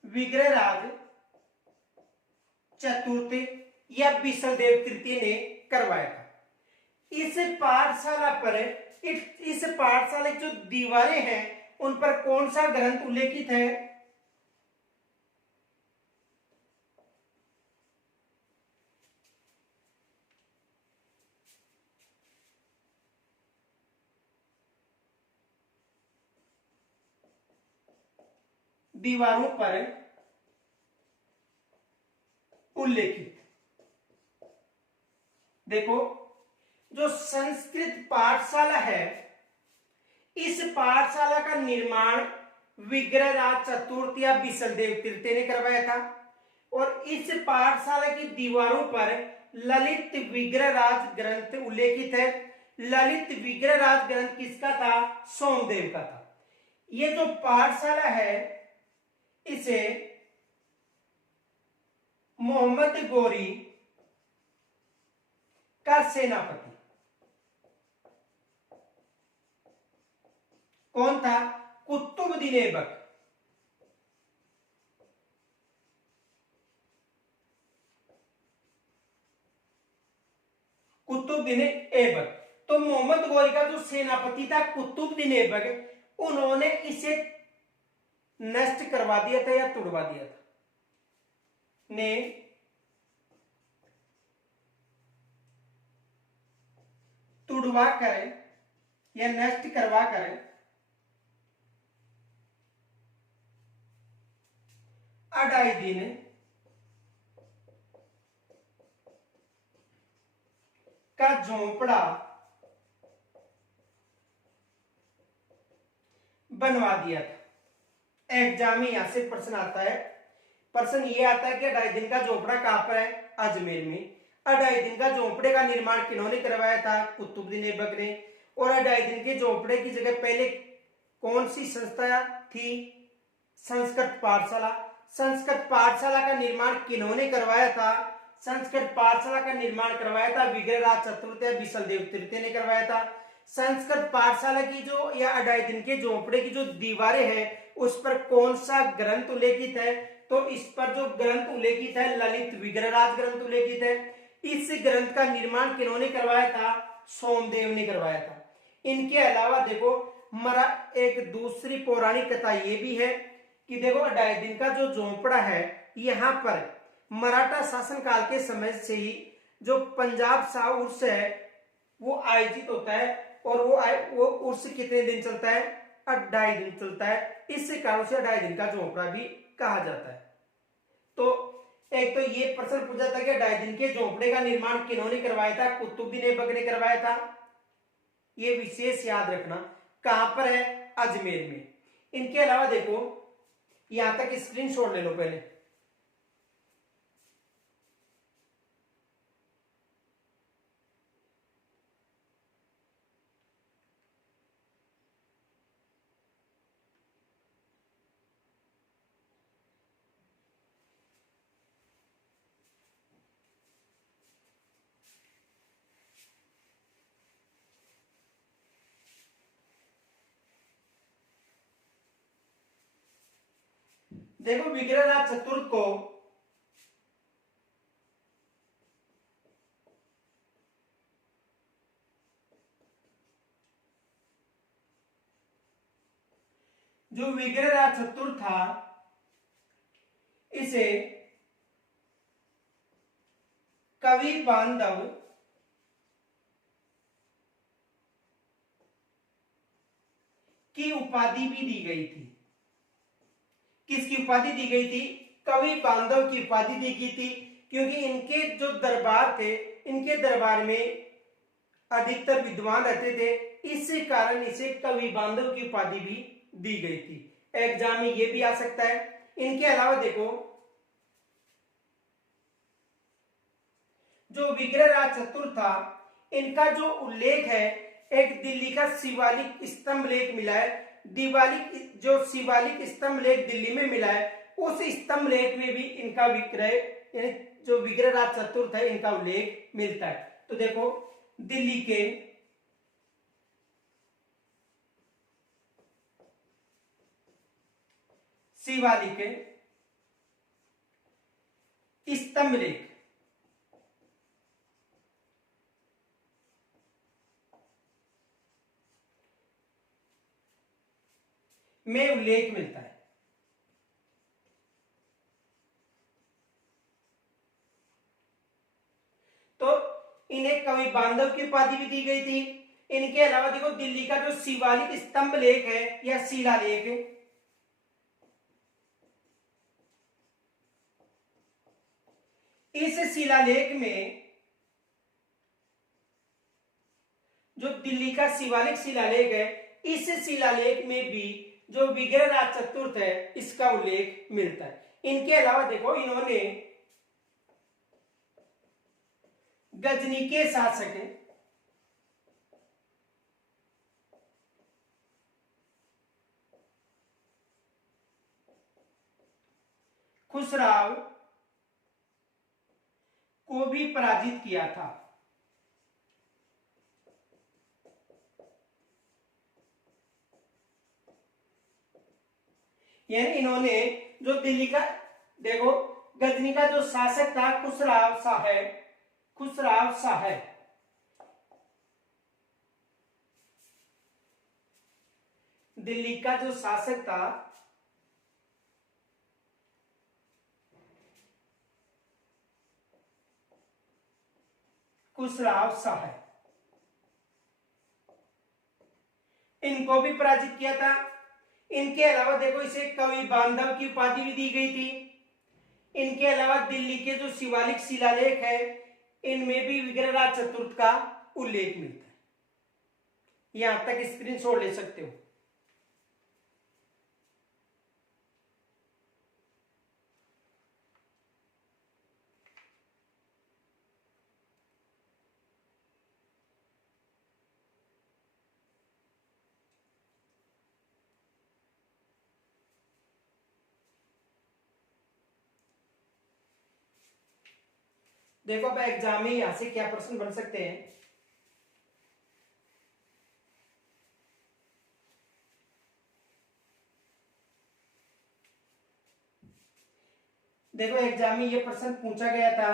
विग्रहराज चतुर्थ या विसलदेव तृतीय ने करवाया था। इस पाठशाला पर, इस पाठशाला की जो दीवारें हैं उन पर कौन सा ग्रंथ उल्लेखित है? दीवारों पर उल्लेखित। देखो, जो संस्कृत पाठशाला है, इस पाठशाला का निर्माण विग्रहराज चतुर्थ या विसलदेव तृतीय ने करवाया था और इस पाठशाला की दीवारों पर ललित विग्रहराज ग्रंथ उल्लेखित है। ललित विग्रहराज ग्रंथ किसका था? सोमदेव का था। ये जो पाठशाला है इसे मोहम्मद गोरी का सेनापति कौन था? कुतुबुद्दीन ऐबक। कुतुबुद्दीन ऐबक। तो मोहम्मद गोरी का जो सेनापति था कुतुबुद्दीन ऐबक, उन्होंने इसे नष्ट करवा दिया था या तुड़वा दिया था? ने तुड़वा कर या नष्ट करवा कर अढ़ाई दिन का झोंपड़ा बनवा दिया था। एग्जाम में यहां से प्रश्न आता है। प्रश्न ये आता है कि अढ़ाई दिन का झोंपड़ा कहां पर है? अजमेर में। अढ़ाई दिन का झोंपड़े का निर्माण किन्होंने करवाया था? कुतुबुद्दीन ऐबक ने। और अढ़ाई दिन के झोंपड़े की जगह पहले कौन सी संस्था थी? संस्कृत पाठशाला। संस्कृत पाठशाला का निर्माण किन्होंने करवाया था? संस्कृत पाठशाला का निर्माण करवाया था विग्रहराज चतुर्थ या विशलदेव तृतीय ने करवाया था। संस्कृत पाठशाला की जो या अढ़ाई दिन के झोंपड़े की जो दीवारें हैं उस पर कौन सा ग्रंथ उल्लेखित है? तो इस पर जो ग्रंथ उल्लेखित है ललित विग्रहराज ग्रंथ उल्लेखित है। इस ग्रंथ का निर्माण किन्होंने करवाया था? सोमदेव ने करवाया था। इनके अलावा देखो मरा एक दूसरी पौराणिक कथा ये भी है कि देखो अढ़ाई दिन का जो झोंपड़ा है यहाँ पर मराठा शासन काल के समय से ही जो पंजाब शाह उर्स है वो आयोजित होता है। और वो उर्स कितने दिन चलता है? अढ़ाई दिन चलता है। इस कारण से अढ़ाई दिन का झोंपड़ा भी कहा जाता है। तो एक तो ये प्रश्न पूछा था कि अढ़ाई दिन के झोंपड़े का निर्माण किन्होंने करवाया था? कुतुबुद्दीन ऐबक ने करवाया था। ये विशेष याद रखना। कहां पर है? अजमेर में। इनके अलावा देखो यहां तक स्क्रीनशॉट ले लो पहले। देखो विग्रहराज चतुर्थ को जो विग्रहराज चतुर्थ था इसे कवि बांधव की उपाधि भी दी गई थी। किसकी उपाधि दी गई थी? कवि बांधव की उपाधि दी गई थी क्योंकि इनके जो दरबार थे इनके दरबार में अधिकतर विद्वान रहते थे। इस कारण इसे कवि बांधव की उपाधि भी दी गई थी। एग्जाम में ये भी आ सकता है। इनके अलावा देखो जो विग्रहराज चतुर्थ था इनका जो उल्लेख है एक दिल्ली का शिवालिक स्तंभ लेख मिला है। दिवालिक जो शिवालिक स्तंभ लेख दिल्ली में मिला है उस स्तंभ लेख में भी इनका विक्रय यानी जो विग्रहराज चतुर्थ है इनका उल्लेख मिलता है। तो देखो दिल्ली के शिवालिक स्तंभ लेख में उल्लेख मिलता है। तो इन्हें कवि बांधव की उपाधि भी दी गई थी। इनके अलावा देखो दिल्ली का जो शिवालिक स्तंभ लेख है या शिलालेख इस शिलालेख में जो दिल्ली का शिवालिक शिलालेख है इस शिलालेख में भी जो विग्रहराज चतुर्थ है इसका उल्लेख मिलता है। इनके अलावा देखो इन्होंने गजनी के शासक खुसराव को भी पराजित किया था। यानी इन्होंने जो दिल्ली का देखो गजनी का जो शासक था खुसराव शाह दिल्ली का जो शासक था खुसराव शाह इनको भी पराजित किया था। इनके अलावा देखो इसे कवि बांधव की उपाधि भी दी गई थी। इनके अलावा दिल्ली के जो शिवालिक शिलालेख है इनमें भी विग्रहराज चतुर्थ का उल्लेख मिलता है। यहां तक स्क्रीनशॉट ले सकते हो। देखो अब एग्जाम में यहां से क्या प्रश्न बन सकते हैं। देखो एग्जाम में ये प्रश्न पूछा गया था,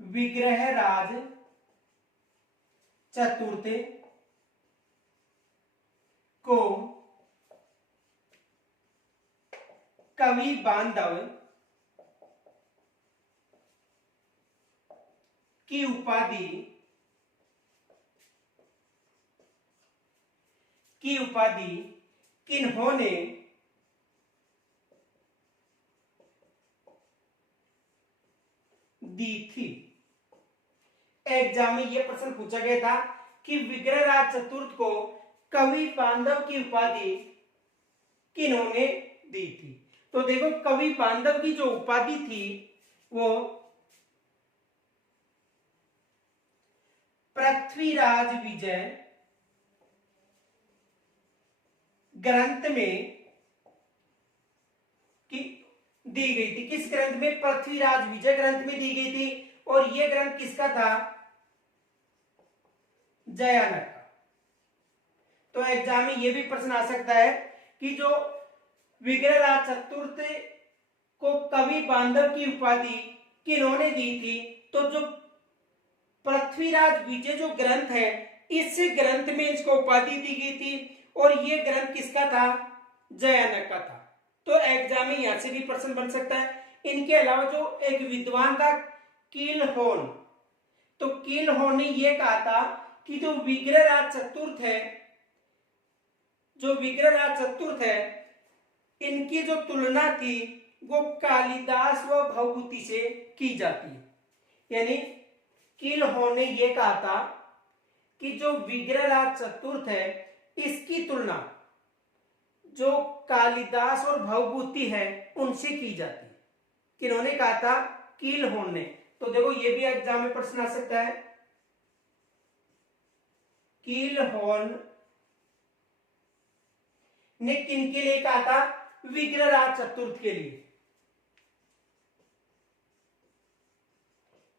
विग्रहराज चतुर्थ को कवि बांधव की उपाधि किन्होंने दी थी। एग्जाम में यह प्रश्न पूछा गया था कि विग्रहराज चतुर्थ को कवि बांधव की उपाधि किन्होंने दी थी। तो देखो कवि बांधव की जो उपाधि थी वो पृथ्वीराज विजय ग्रंथ में दी गई थी। किस ग्रंथ में? पृथ्वीराज विजय ग्रंथ में दी गई थी। और यह ग्रंथ किसका था? जयानक का। तो एग्जाम में यह भी प्रश्न आ सकता है कि जो विग्रहराज चतुर्थ को कवि बांधव की उपाधि किन्होंने दी थी? तो जो पृथ्वीराज विजय जो ग्रंथ है इस ग्रंथ में इसको उपाधि दी गई थी। और यह ग्रंथ किसका था? जयानक का था। तो एग्जाम में यहां से भी प्रश्न बन सकता है। इनके अलावा जो एक विद्वान था कीलहोर्न, तो कीलहोर्न ने यह कहा था कि जो विग्रहराज चतुर्थ है इनकी जो तुलना थी वो कालिदास व भवभूति से की जाती है। यानी कीलहोर्न ने यह कहा था कि जो विग्रहराज चतुर्थ है इसकी तुलना जो कालिदास और भवभूति है उनसे की जाती है। किन्होंने कहा था? कीलहोर्न ने। तो देखो ये भी एग्जाम में प्रश्न आ सकता है। कीलहोर्न ने किनके लिए कहा था? विग्रहराज चतुर्थ के लिए।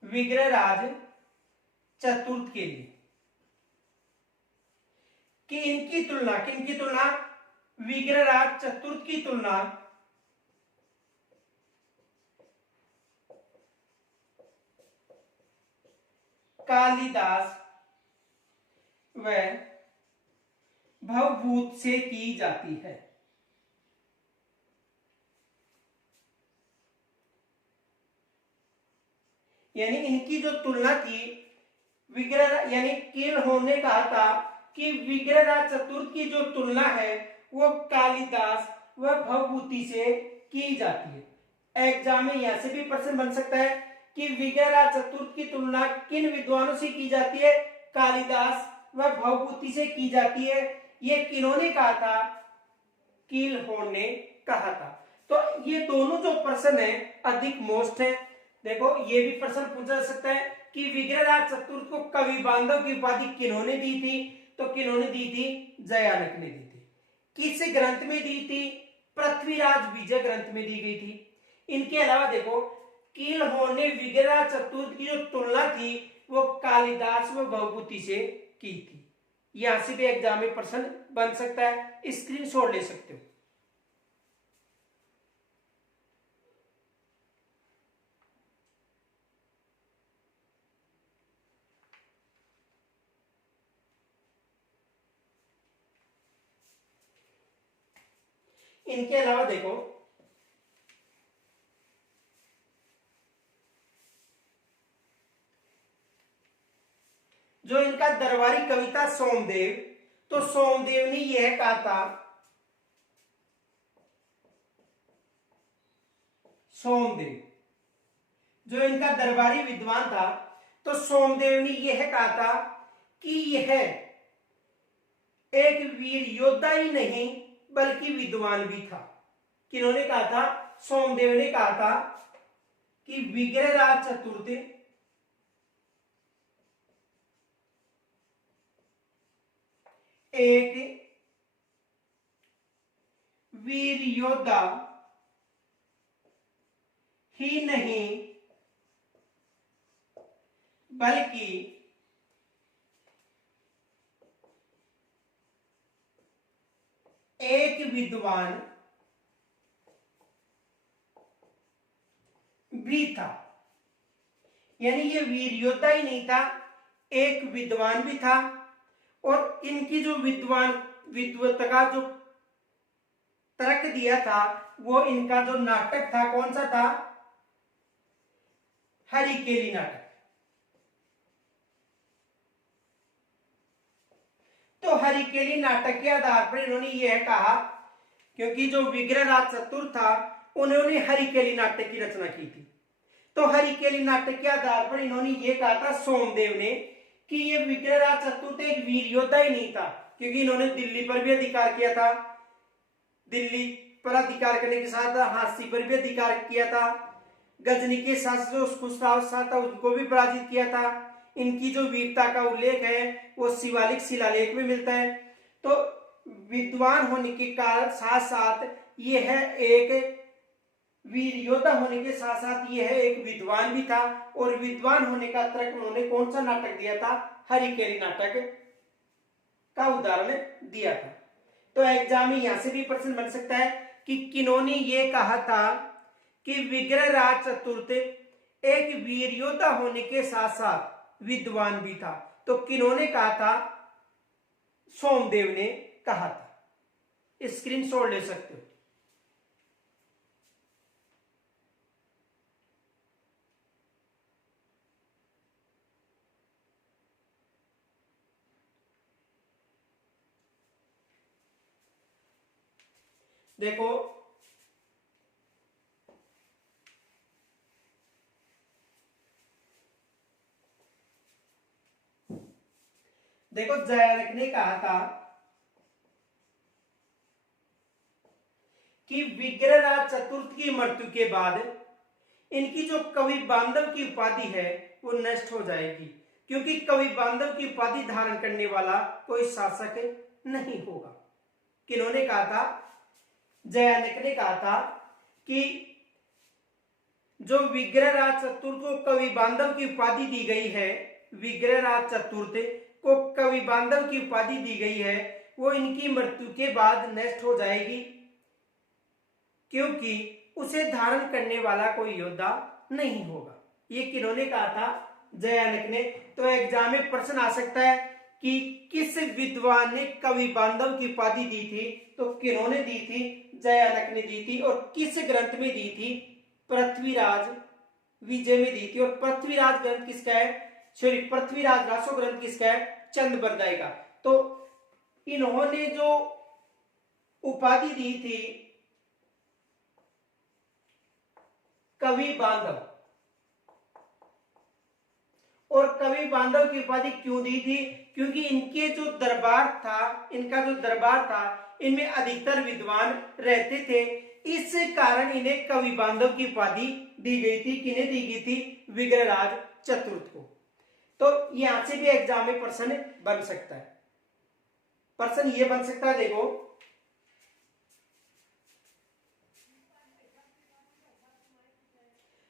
विग्रहराज चतुर्थ के लिए कि इनकी तुलना, किनकी तुलना? विग्रहराज चतुर्थ की तुलना कालिदास व भवभूत से की जाती है। यानी इनकी जो तुलना थी विग्रह, यानी कीलहोर्न ने कहा था कि विग्रहराज चतुर्थ की जो तुलना है वो कालिदास व भवभूति से की जाती है। एग्जाम में यहां से भी प्रश्न बन सकता है कि विग्रहराज चतुर्थ की तुलना किन विद्वानों से की जाती है? कालिदास व भवभूति से की जाती है। ये किन्होंने कहा था? कीलहोर्न ने कहा था। तो ये दोनों जो प्रश्न है अधिक मोस्ट है। देखो ये भी प्रश्न पूछा जा सकता है कि विग्रहराज चतुर्थ को कवि बांधव की उपाधि किन्होंने दी थी? तो किन्होंने दी थी? जयानक ने दी थी। किस ग्रंथ में दी थी? पृथ्वीराज विजय ग्रंथ में दी गई थी। इनके अलावा देखो कीलहोर्न ने विग्रहराज चतुर्थ की जो तुलना थी वो कालिदास व भवभूति से की थी। यहां से भी एग्जाम में प्रश्न बन सकता है, स्क्रीनशॉट ले सकते हो। इनके अलावा देखो जो इनका दरबारी कविता सोमदेव, तो सोमदेव ने यह कहा था सोमदेव, जो इनका दरबारी विद्वान था। तो सोमदेव ने यह कहा था कि यह एक वीर योद्धा ही नहीं बल्कि विद्वान भी था। किन्होंने कहा था? सोमदेव ने कहा था कि विग्रहराज चतुर्थ एक वीर योद्धा ही नहीं बल्कि एक विद्वान भी था। यानी ये वीर योद्धा ही नहीं था, एक विद्वान भी था। और इनकी जो विद्वता का जो तर्क दिया था, वो इनका जो नाटक था, कौन सा था? हरिकेली नाटक। तो हरिकेली नाटक के आधार पर इन्होंने यह कहा, क्योंकि जो विग्रहराज चतुर्थ था उन्होंने हरिकेली नाटक की रचना की थी। तो हरिकेली नाटक के आधार पर इन्होंने यह कहा था, सोमदेव ने, कि ये विग्रहराज चतुर्थ एक वीर योद्धा ही नहीं था, क्योंकि इन्होंने दिल्ली पर भी अधिकार किया था, दिल्ली पर अधिकार करने के साथ हांसी पर भी अधिकार किया था, गजनी के साथ जो खुसराव था उनको भी पराजित किया था। इनकी जो वीरता का उल्लेख है वो शिवालिक शिलालेख में मिलता है। तो विद्वान होने के कारण साथ साथ यह एक वीर योद्धा होने के साथ साथ यह एक विद्वान भी था। और विद्वान होने का तर्क उन्होंने कौन सा नाटक दिया था? हरिकेली नाटक का उदाहरण दिया था। तो एग्जाम में यहां से भी प्रश्न बन सकता है कि किन्होंने ये कहा था कि विग्रहराज चतुर्थ एक वीर योद्धा होने के साथ साथ विद्वान भी था। तो किन्होंने कहा था? सोमदेव ने कहा था। स्क्रीनशॉट ले सकते हो। देखो, जयानक ने कहा था कि विग्रहराज चतुर्थ की मृत्यु के बाद इनकी जो कवि बांधव की उपाधि है वो नष्ट हो जाएगी, क्योंकि कवि बांधव की उपाधि धारण करने वाला कोई शासक नहीं होगा। किन्होंने कहा था? जयानक ने कहा था कि जो विग्रहराज चतुर्थ को कवि बांधव की उपाधि दी गई है, विग्रहराज चतुर्थ को कवि बांधव की उपाधि दी गई है, वो इनकी मृत्यु के बाद नष्ट हो जाएगी, क्योंकि उसे धारण करने वाला कोई योद्धा नहीं होगा। ये किन्होंने कहा था? जयानक ने। तो एग्जाम में प्रश्न आ सकता है कि किस विद्वान ने कवि बांधव की उपाधि दी थी? तो किन्होंने दी थी? जयानक ने दी थी। और किस ग्रंथ में दी थी? पृथ्वीराज विजय में दी थी। और पृथ्वीराज ग्रंथ किसका है? सॉरी, पृथ्वीराज रासो ग्रंथ किसका है? चंद बरदाई का। तो इन्होंने जो उपाधि दी थी कवि बांधव, और कवि बांधव की उपाधि क्यों दी थी? क्योंकि इनके जो दरबार था, इनका जो दरबार था, इनमें अधिकतर विद्वान रहते थे। इस कारण इन्हें कवि बांधव की उपाधि दी गई थी। किन्हें दी गई थी? विग्रहराज चतुर्थ को। तो यहां से भी एग्जाम में प्रश्न बन सकता है। प्रश्न ये बन सकता है, देखो,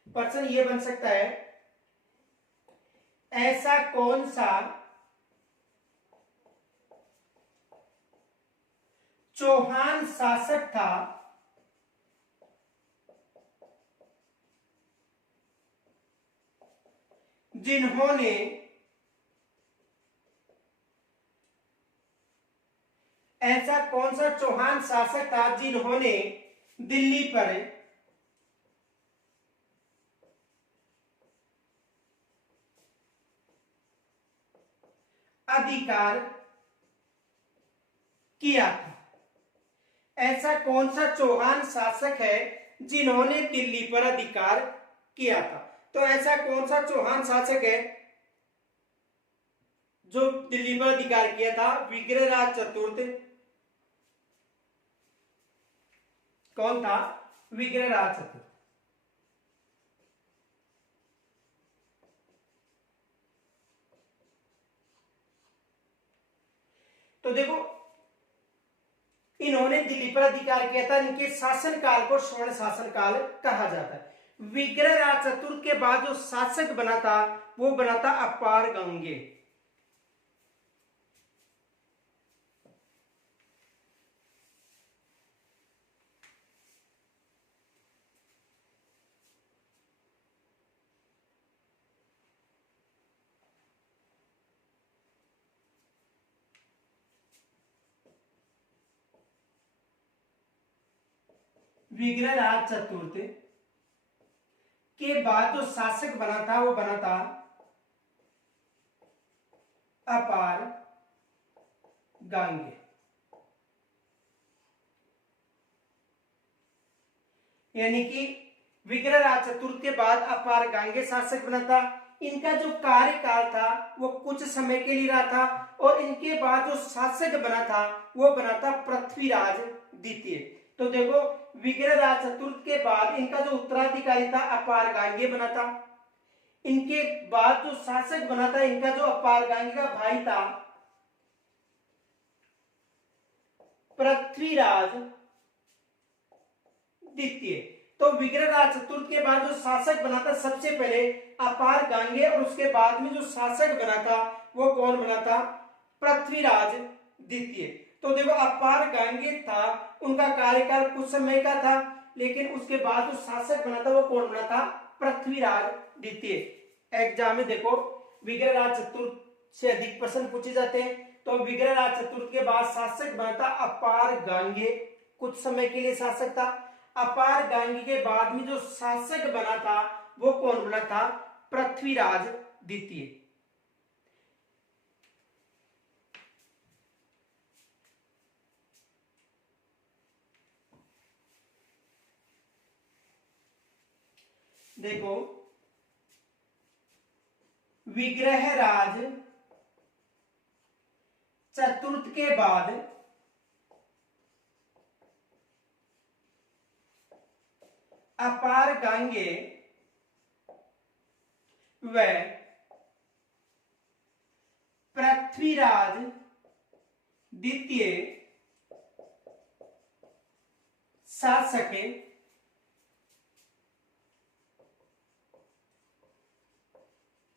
प्रश्न ये बन सकता है, ऐसा कौन सा चौहान शासक था जिन्होंने ऐसा कौन सा चौहान शासक था जिन्होंने दिल्ली पर अधिकार किया था? ऐसा कौन सा चौहान शासक है जिन्होंने दिल्ली पर अधिकार किया था। तो ऐसा कौन सा चौहान शासक है जो दिल्ली पर अधिकार किया था? विग्रहराज चतुर्थ। कौन था? विग्रहराज चतुर्थ। तो देखो, इन्होंने दिल्ली पर अधिकार किया था, इनके शासनकाल को स्वर्ण शासनकाल कहा जाता है। विग्रहराज चतुर्थ के बाद जो शासक बना था वो बना था अपार गंगे। विग्रहराज चतुर्थ के बाद जो शासक बना था वो बना था अपार गांगे। यानी कि विग्रहराज चतुर्थ के बाद अपार गांगे शासक बना था। इनका जो कार्यकाल था वो कुछ समय के लिए रहा था और इनके बाद जो शासक बना था वो बना था पृथ्वीराज द्वितीय। तो देखो, विग्रहराज चतुर्थ के बाद इनका जो उत्तराधिकारी था अपार गांगे बना था। इनके बाद जो शासक बना था इनका जो अपार गांगे का भाई था पृथ्वीराज द्वितीय। तो विग्रहराज चतुर्थ के बाद जो शासक बना था सबसे पहले अपार गांगे और उसके बाद में जो शासक बना था वो कौन बना था? पृथ्वीराज द्वितीय। तो देखो, अपार गांगे था, उनका कार्यकाल कुछ समय का था, लेकिन उसके बाद जो शासक बना था वो कौन बना था? पृथ्वीराज द्वितीय। एग्जाम में देखो, विग्रहराज चतुर्थ से अधिक प्रश्न पूछे जाते हैं। तो विग्रहराज चतुर्थ के बाद शासक बना था अपार गांगे, कुछ समय के लिए शासक था। अपार गांगी के बाद में जो शासक बना था वो कौन बना था? पृथ्वीराज द्वितीय। देखो, विग्रहराज चतुर्थ के बाद अपार गांगे व पृथ्वीराज द्वितीय शासक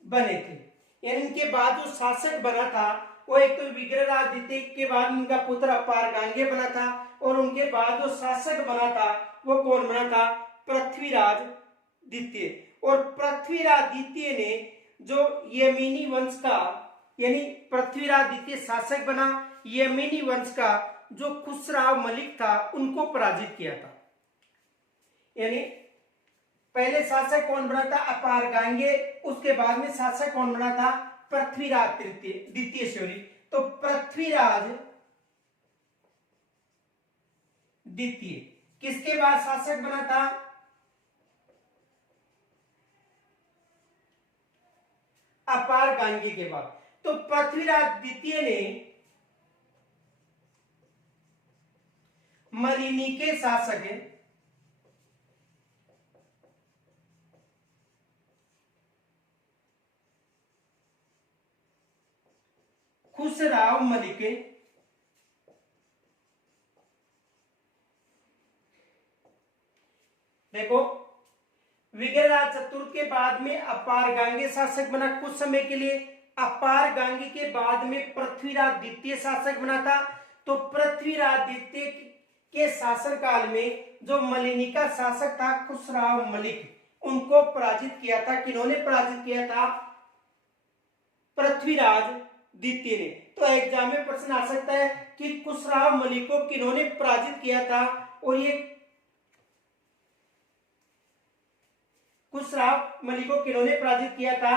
बने थे। यानी इनके बाद जो शासक बना था वो एक तो विग्रहराज द्वितीय के बाद इनका पुत्र अपार गांगे बना था और उनके बाद जो शासक बना था वो कौन बना था? पृथ्वीराज द्वितीय। और पृथ्वीराज द्वितीय ने जो यमीनी वंश का, यानी पृथ्वीराज द्वितीय शासक बना, यमीनी वंश का जो खुसराव मलिक था उनको पराजित किया था। यानी पहले शासक कौन बना था? अपार गांगे। उसके बाद में शासक कौन बना था? पृथ्वीराज द्वितीय। सॉरी, तो पृथ्वीराज द्वितीय किसके बाद शासक बना था? अपार गांगे के बाद। तो पृथ्वीराज द्वितीय ने मलिनी के शासक खुसराव मलिक देखो, विग्रहराज चतुर्थ के बाद में अपार गांगे शासक बना कुछ समय के लिए। अपार गांगे के बाद में पृथ्वीराज द्वितीय शासक बना था। तो पृथ्वीराज द्वितीय के शासनकाल में जो मलिनी का शासक था खुसराव मलिक, उनको पराजित किया था। किन्होंने पराजित किया था? पृथ्वीराज द्वितीय ने। तो एग्जाम में प्रश्न आ सकता है कि खुसराव मलिक को किन्होंने पराजित किया था? और ये खुसराव मलिक को किन्होंने पराजित किया था?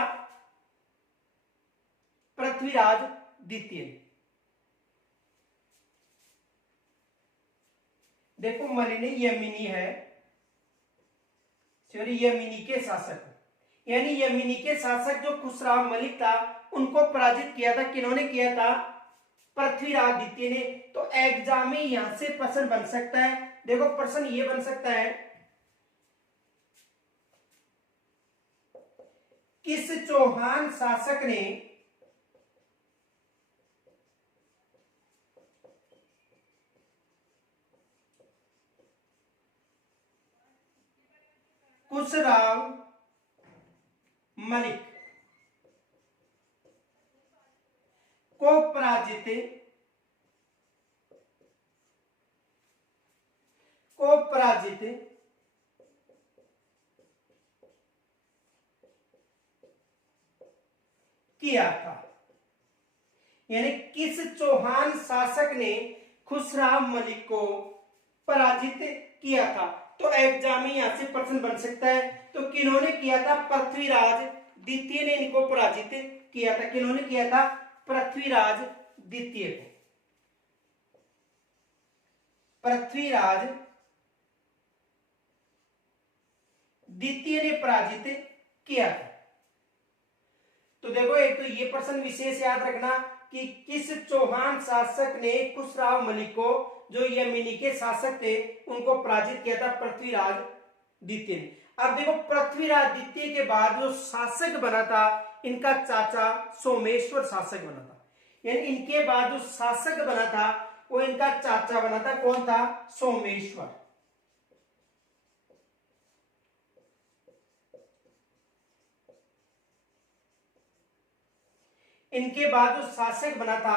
पृथ्वीराज द्वितीय। देखो, मलिनी यमिनी है, सॉरी यमीनी के शासक, यानी यमीनी के शासक जो खुसराव मलिक था उनको पराजित किया था। किन्होंने किया था? पृथ्वीराज द्वितीय ने। तो एग्जाम में यहां से प्रश्न बन सकता है, देखो प्रश्न ये बन सकता है, किस चौहान शासक ने खुसराव मलिक को पराजित किया था। यानी किस चौहान शासक ने खुसराव मलिक को पराजित किया था। तो एग्जाम में यहां से प्रश्न बन सकता है, तो किन्होंने किया था? पृथ्वीराज द्वितीय ने इनको पराजित किया था। किन्होंने किया था? पृथ्वीराज द्वितीय को। पृथ्वीराज द्वितीय ने पराजित किया था। तो देखो एक तो ये प्रश्न विशेष याद रखना कि किस चौहान शासक ने खुसराव मलिक को, जो यमीनी के शासक थे, उनको पराजित किया था? पृथ्वीराज द्वितीय ने। अब देखो पृथ्वीराज द्वितीय के बाद जो शासक बना था, इनका चाचा सोमेश्वर शासक बना था। यानी इनके बाद जो शासक बना था वो इनका चाचा बना था। कौन था? सोमेश्वर। इनके बाद जो शासक बना था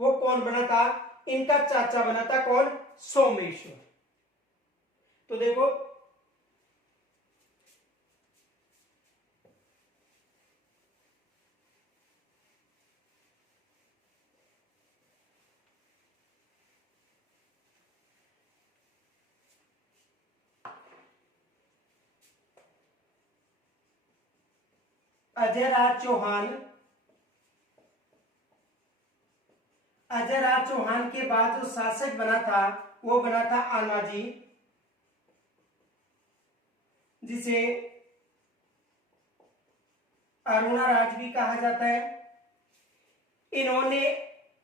वो कौन बना था? इनका चाचा बना था। कौन? सोमेश्वर। तो देखो अजयराज चौहान के बाद जो शासक बना था वो बना था आनाजी, जिसे अरुणाराज भी कहा जाता है। इन्होंने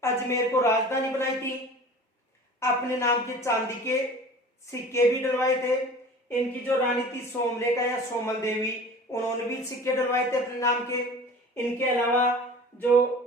अजमेर को राजधानी बनाई थी, अपने नाम के चांदी के सिक्के भी डलवाए थे। इनकी जो रानी थी सोमलेखा या सोमल देवी, उन्होंने भी सिक्के डलवाए थे अपने नाम के। इनके अलावा जो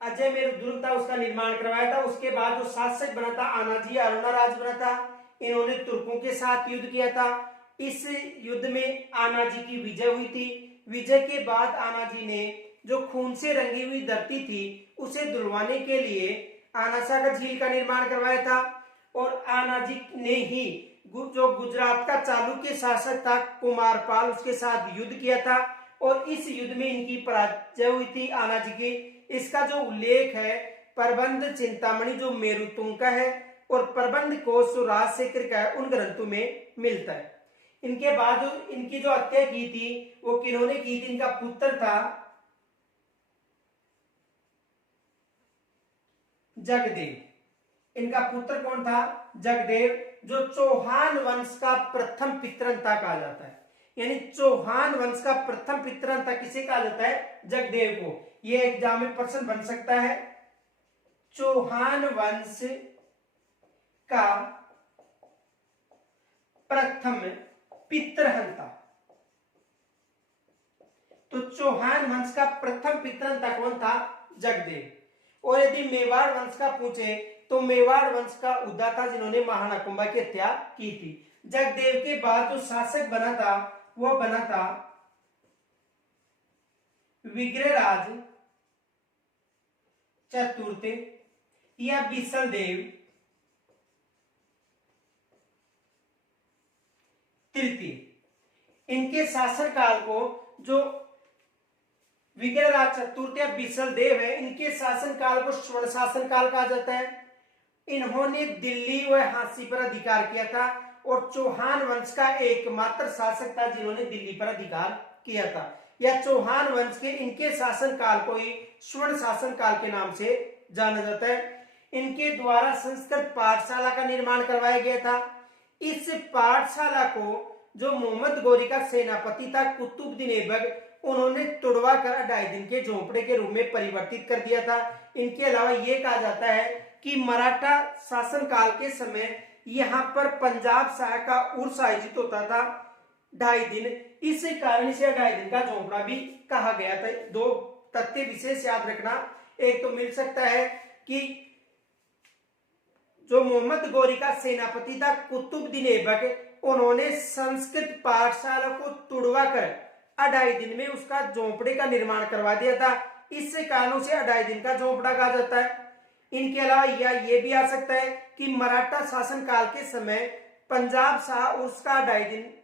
अजयमेर दुर्ग था उसका निर्माण करवाया था। उसके बाद जो शासक बना था आनाजी अरुणाराज बना था। इन्होंने तुर्कों के साथ युद्ध किया था। इस युद्ध में आनाजी की विजय हुई थी। विजय के बाद आनाजी ने जो खून से रंगी हुई धरती थी उसे धुलवाने के लिए आनासागर झील का निर्माण करवाया था। और आनाजी ने ही जो गुजरात का चालुक्य शासक था कुमारपाल, उसके साथ युद्ध किया था और इस युद्ध में इनकी पराजय हुई थी आनाजी की। इसका जो उल्लेख है प्रबंध चिंतामणि जो मेरुतुंग का है और प्रबंध कोश जो राजशेखर का है उन ग्रंथों में मिलता है। इनके बाद जो इनकी जो हत्या की थी वो किन्होंने की थी? इनका पुत्र था जगदेव। इनका पुत्र कौन था? जगदेव, जो चौहान वंश का प्रथम पितरंता कहा जाता है। यानी चौहान वंश का प्रथम पितरंता किसे कहा जाता है? जगदेव को। यह एग्जाम में प्रश्न बन सकता है। चौहान वंश का प्रथम पितृहंता। तो चौहान वंश का प्रथम पितृहंता कौन था? जगदेव। और यदि मेवाड़ वंश का पूछे तो मेवाड़ वंश का उदा था जिन्होंने महानाकुंभा की हत्या की थी। जगदेव के बाद जो शासक बना था वो बना था विग्रहराज चतुर्थ या बिसल देव तृतीय। इनके शासन काल को जो विग्रहराज चतुर्थ या बिसल देव है, इनके शासन काल को स्वर्ण शासन काल कहा जाता है। इन्होंने दिल्ली व झांसी पर अधिकार किया था और चौहान वंश का एकमात्र शासक था जिन्होंने दिल्ली पर अधिकार किया था। या चौहान वंश के इनके शासन काल को ही स्वर्ण शासन काल के नाम से जाना जाता है। इनके द्वारा संस्कृत पाठशाला का निर्माण करवाया गया था। इस पाठशाला को जो मोहम्मद गौरी का सेनापति था कुतुबुद्दीन ऐबक, उन्होंने तुड़वा कर 2.5 दिन के झोंपड़े के रूप में परिवर्तित कर दिया था। इनके अलावा यह कहा जाता है कि मराठा शासनकाल के समय यहाँ पर पंजाब शाह का उर्स आयोजित होता था 2.5 दिन, इस कारण इसे 2.5 दिन का झोंपड़ा भी कहा गया था। 2 तथ्य विशेष याद रखना, एक तो मिल सकता है कि जो मोहम्मद गौरी का सेनापति था कुतुबुद्दीन ऐबक, उन्होंने संस्कृत पाठशाला को तुड़वा कर 2.5 दिन में उसका झोंपड़े का निर्माण करवा दिया था, इस कारण उसे 2.5 दिन का झोंपड़ा कहा जाता है। इनके अलावा यह भी आ सकता है कि मराठा शासन काल के समय पंजाब शाह उर्स का 2.5 दिन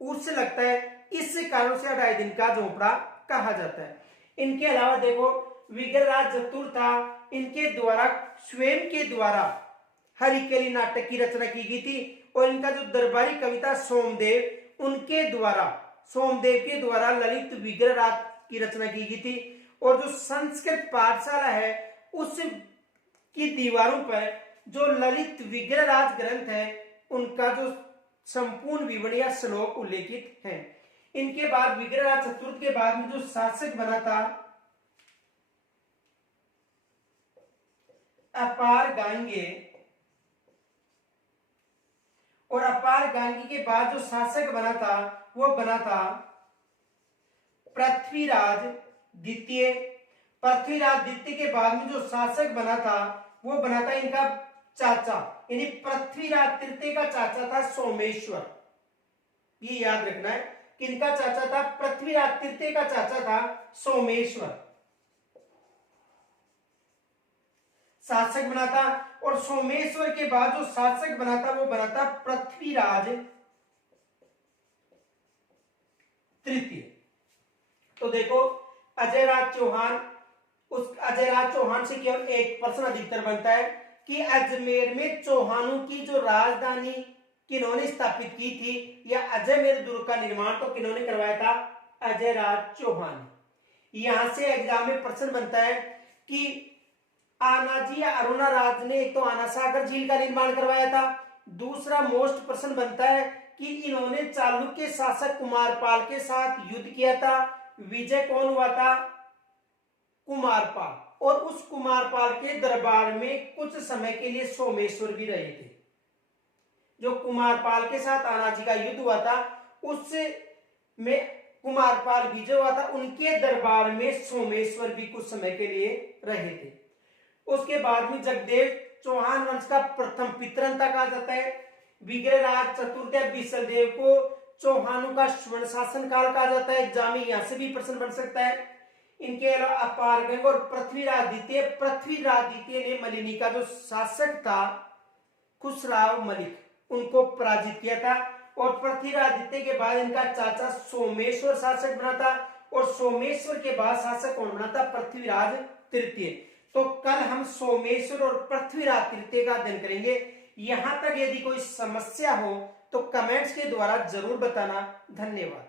उर्स लगता है, इस कारण से 2.5 दिन का झोंपड़ा कहा जाता है। इनके अलावा देखो विग्रहराज चतुर था, इनके द्वारा स्वयं के द्वारा हरिकेली नाटक की रचना की गई थी, और इनका जो दरबारी कविता सोमदेव, उनके द्वारा सोमदेव के द्वारा ललित विग्रहराज की रचना की गई थी। और जो संस्कृत पाठशाला है उस की दीवारों पर जो ललित विग्रहराज ग्रंथ है उनका जो संपूर्ण विवरण या श्लोक उल्लेखित है। इनके बाद विग्रहराज चतुर्थ के बाद में जो शासक बना था अपार गांगे, और अपार गांगी के बाद जो शासक बना था वो बना था पृथ्वीराज द्वितीय। पृथ्वीराज द्वितीय के बाद में जो शासक बना था वो बना था इनका चाचा, यानी पृथ्वीराज तृतीय का चाचा था सोमेश्वर। ये याद रखना है कि इनका चाचा था पृथ्वीराज तृतीय का चाचा था सोमेश्वर, शासक बना था। और सोमेश्वर के बाद जो शासक बना था वो बना था पृथ्वीराज तृतीय। तो देखो अजयराज चौहान, उस अजयराज चौहान से केवल एक प्रश्न अधिकतर बनता है कि अजमेर में चौहानों की जो राजधानी किन्होंने स्थापित की थी, या अजमेर दुर्ग का निर्माण तो किन्होंने करवाया था, अजयराज चौहान। यहां से एग्जाम में प्रश्न बनता है कि आनाजी या अरुणा राज ने एक तो आना सागर झील का निर्माण करवाया था, दूसरा मोस्ट प्रश्न बनता है कि इन्होंने चालुक्य शासक कुमारपाल के साथ युद्ध किया था, विजय कौन हुआ था, कुमारपाल, और उस कुमारपाल के दरबार में कुछ समय के लिए सोमेश्वर भी रहे थे। जो कुमारपाल के साथ आनाजी का युद्ध हुआ था उसमें कुमारपाल विजय हुआ था, उनके दरबार में सोमेश्वर भी कुछ समय के लिए रहे थे। उसके बाद में जगदेव चौहान वंश का प्रथम पितरंता कहा जाता है। विग्रहराज चतुर्थ बिसलदेव को चौहानों का स्वर्ण शासन काल कहा जाता है, एग्जाम में यहां से भी प्रश्न बन सकता है। इनके अलावा अपारगंग और पृथ्वीराज द्वितीय ने मलिनी का जो शासक था खुसराव मलिक, उनको पराजित किया था। और पृथ्वीराज द्वितीय के बाद इनका चाचा सोमेश्वर शासक बना था, और सोमेश्वर के बाद शासक कौन बना था, पृथ्वीराज तृतीय। तो कल हम सोमेश्वर और पृथ्वीराज तृतीय का अध्ययन करेंगे। यहां तक यदि कोई समस्या हो तो कमेंट्स के द्वारा जरूर बताना। धन्यवाद।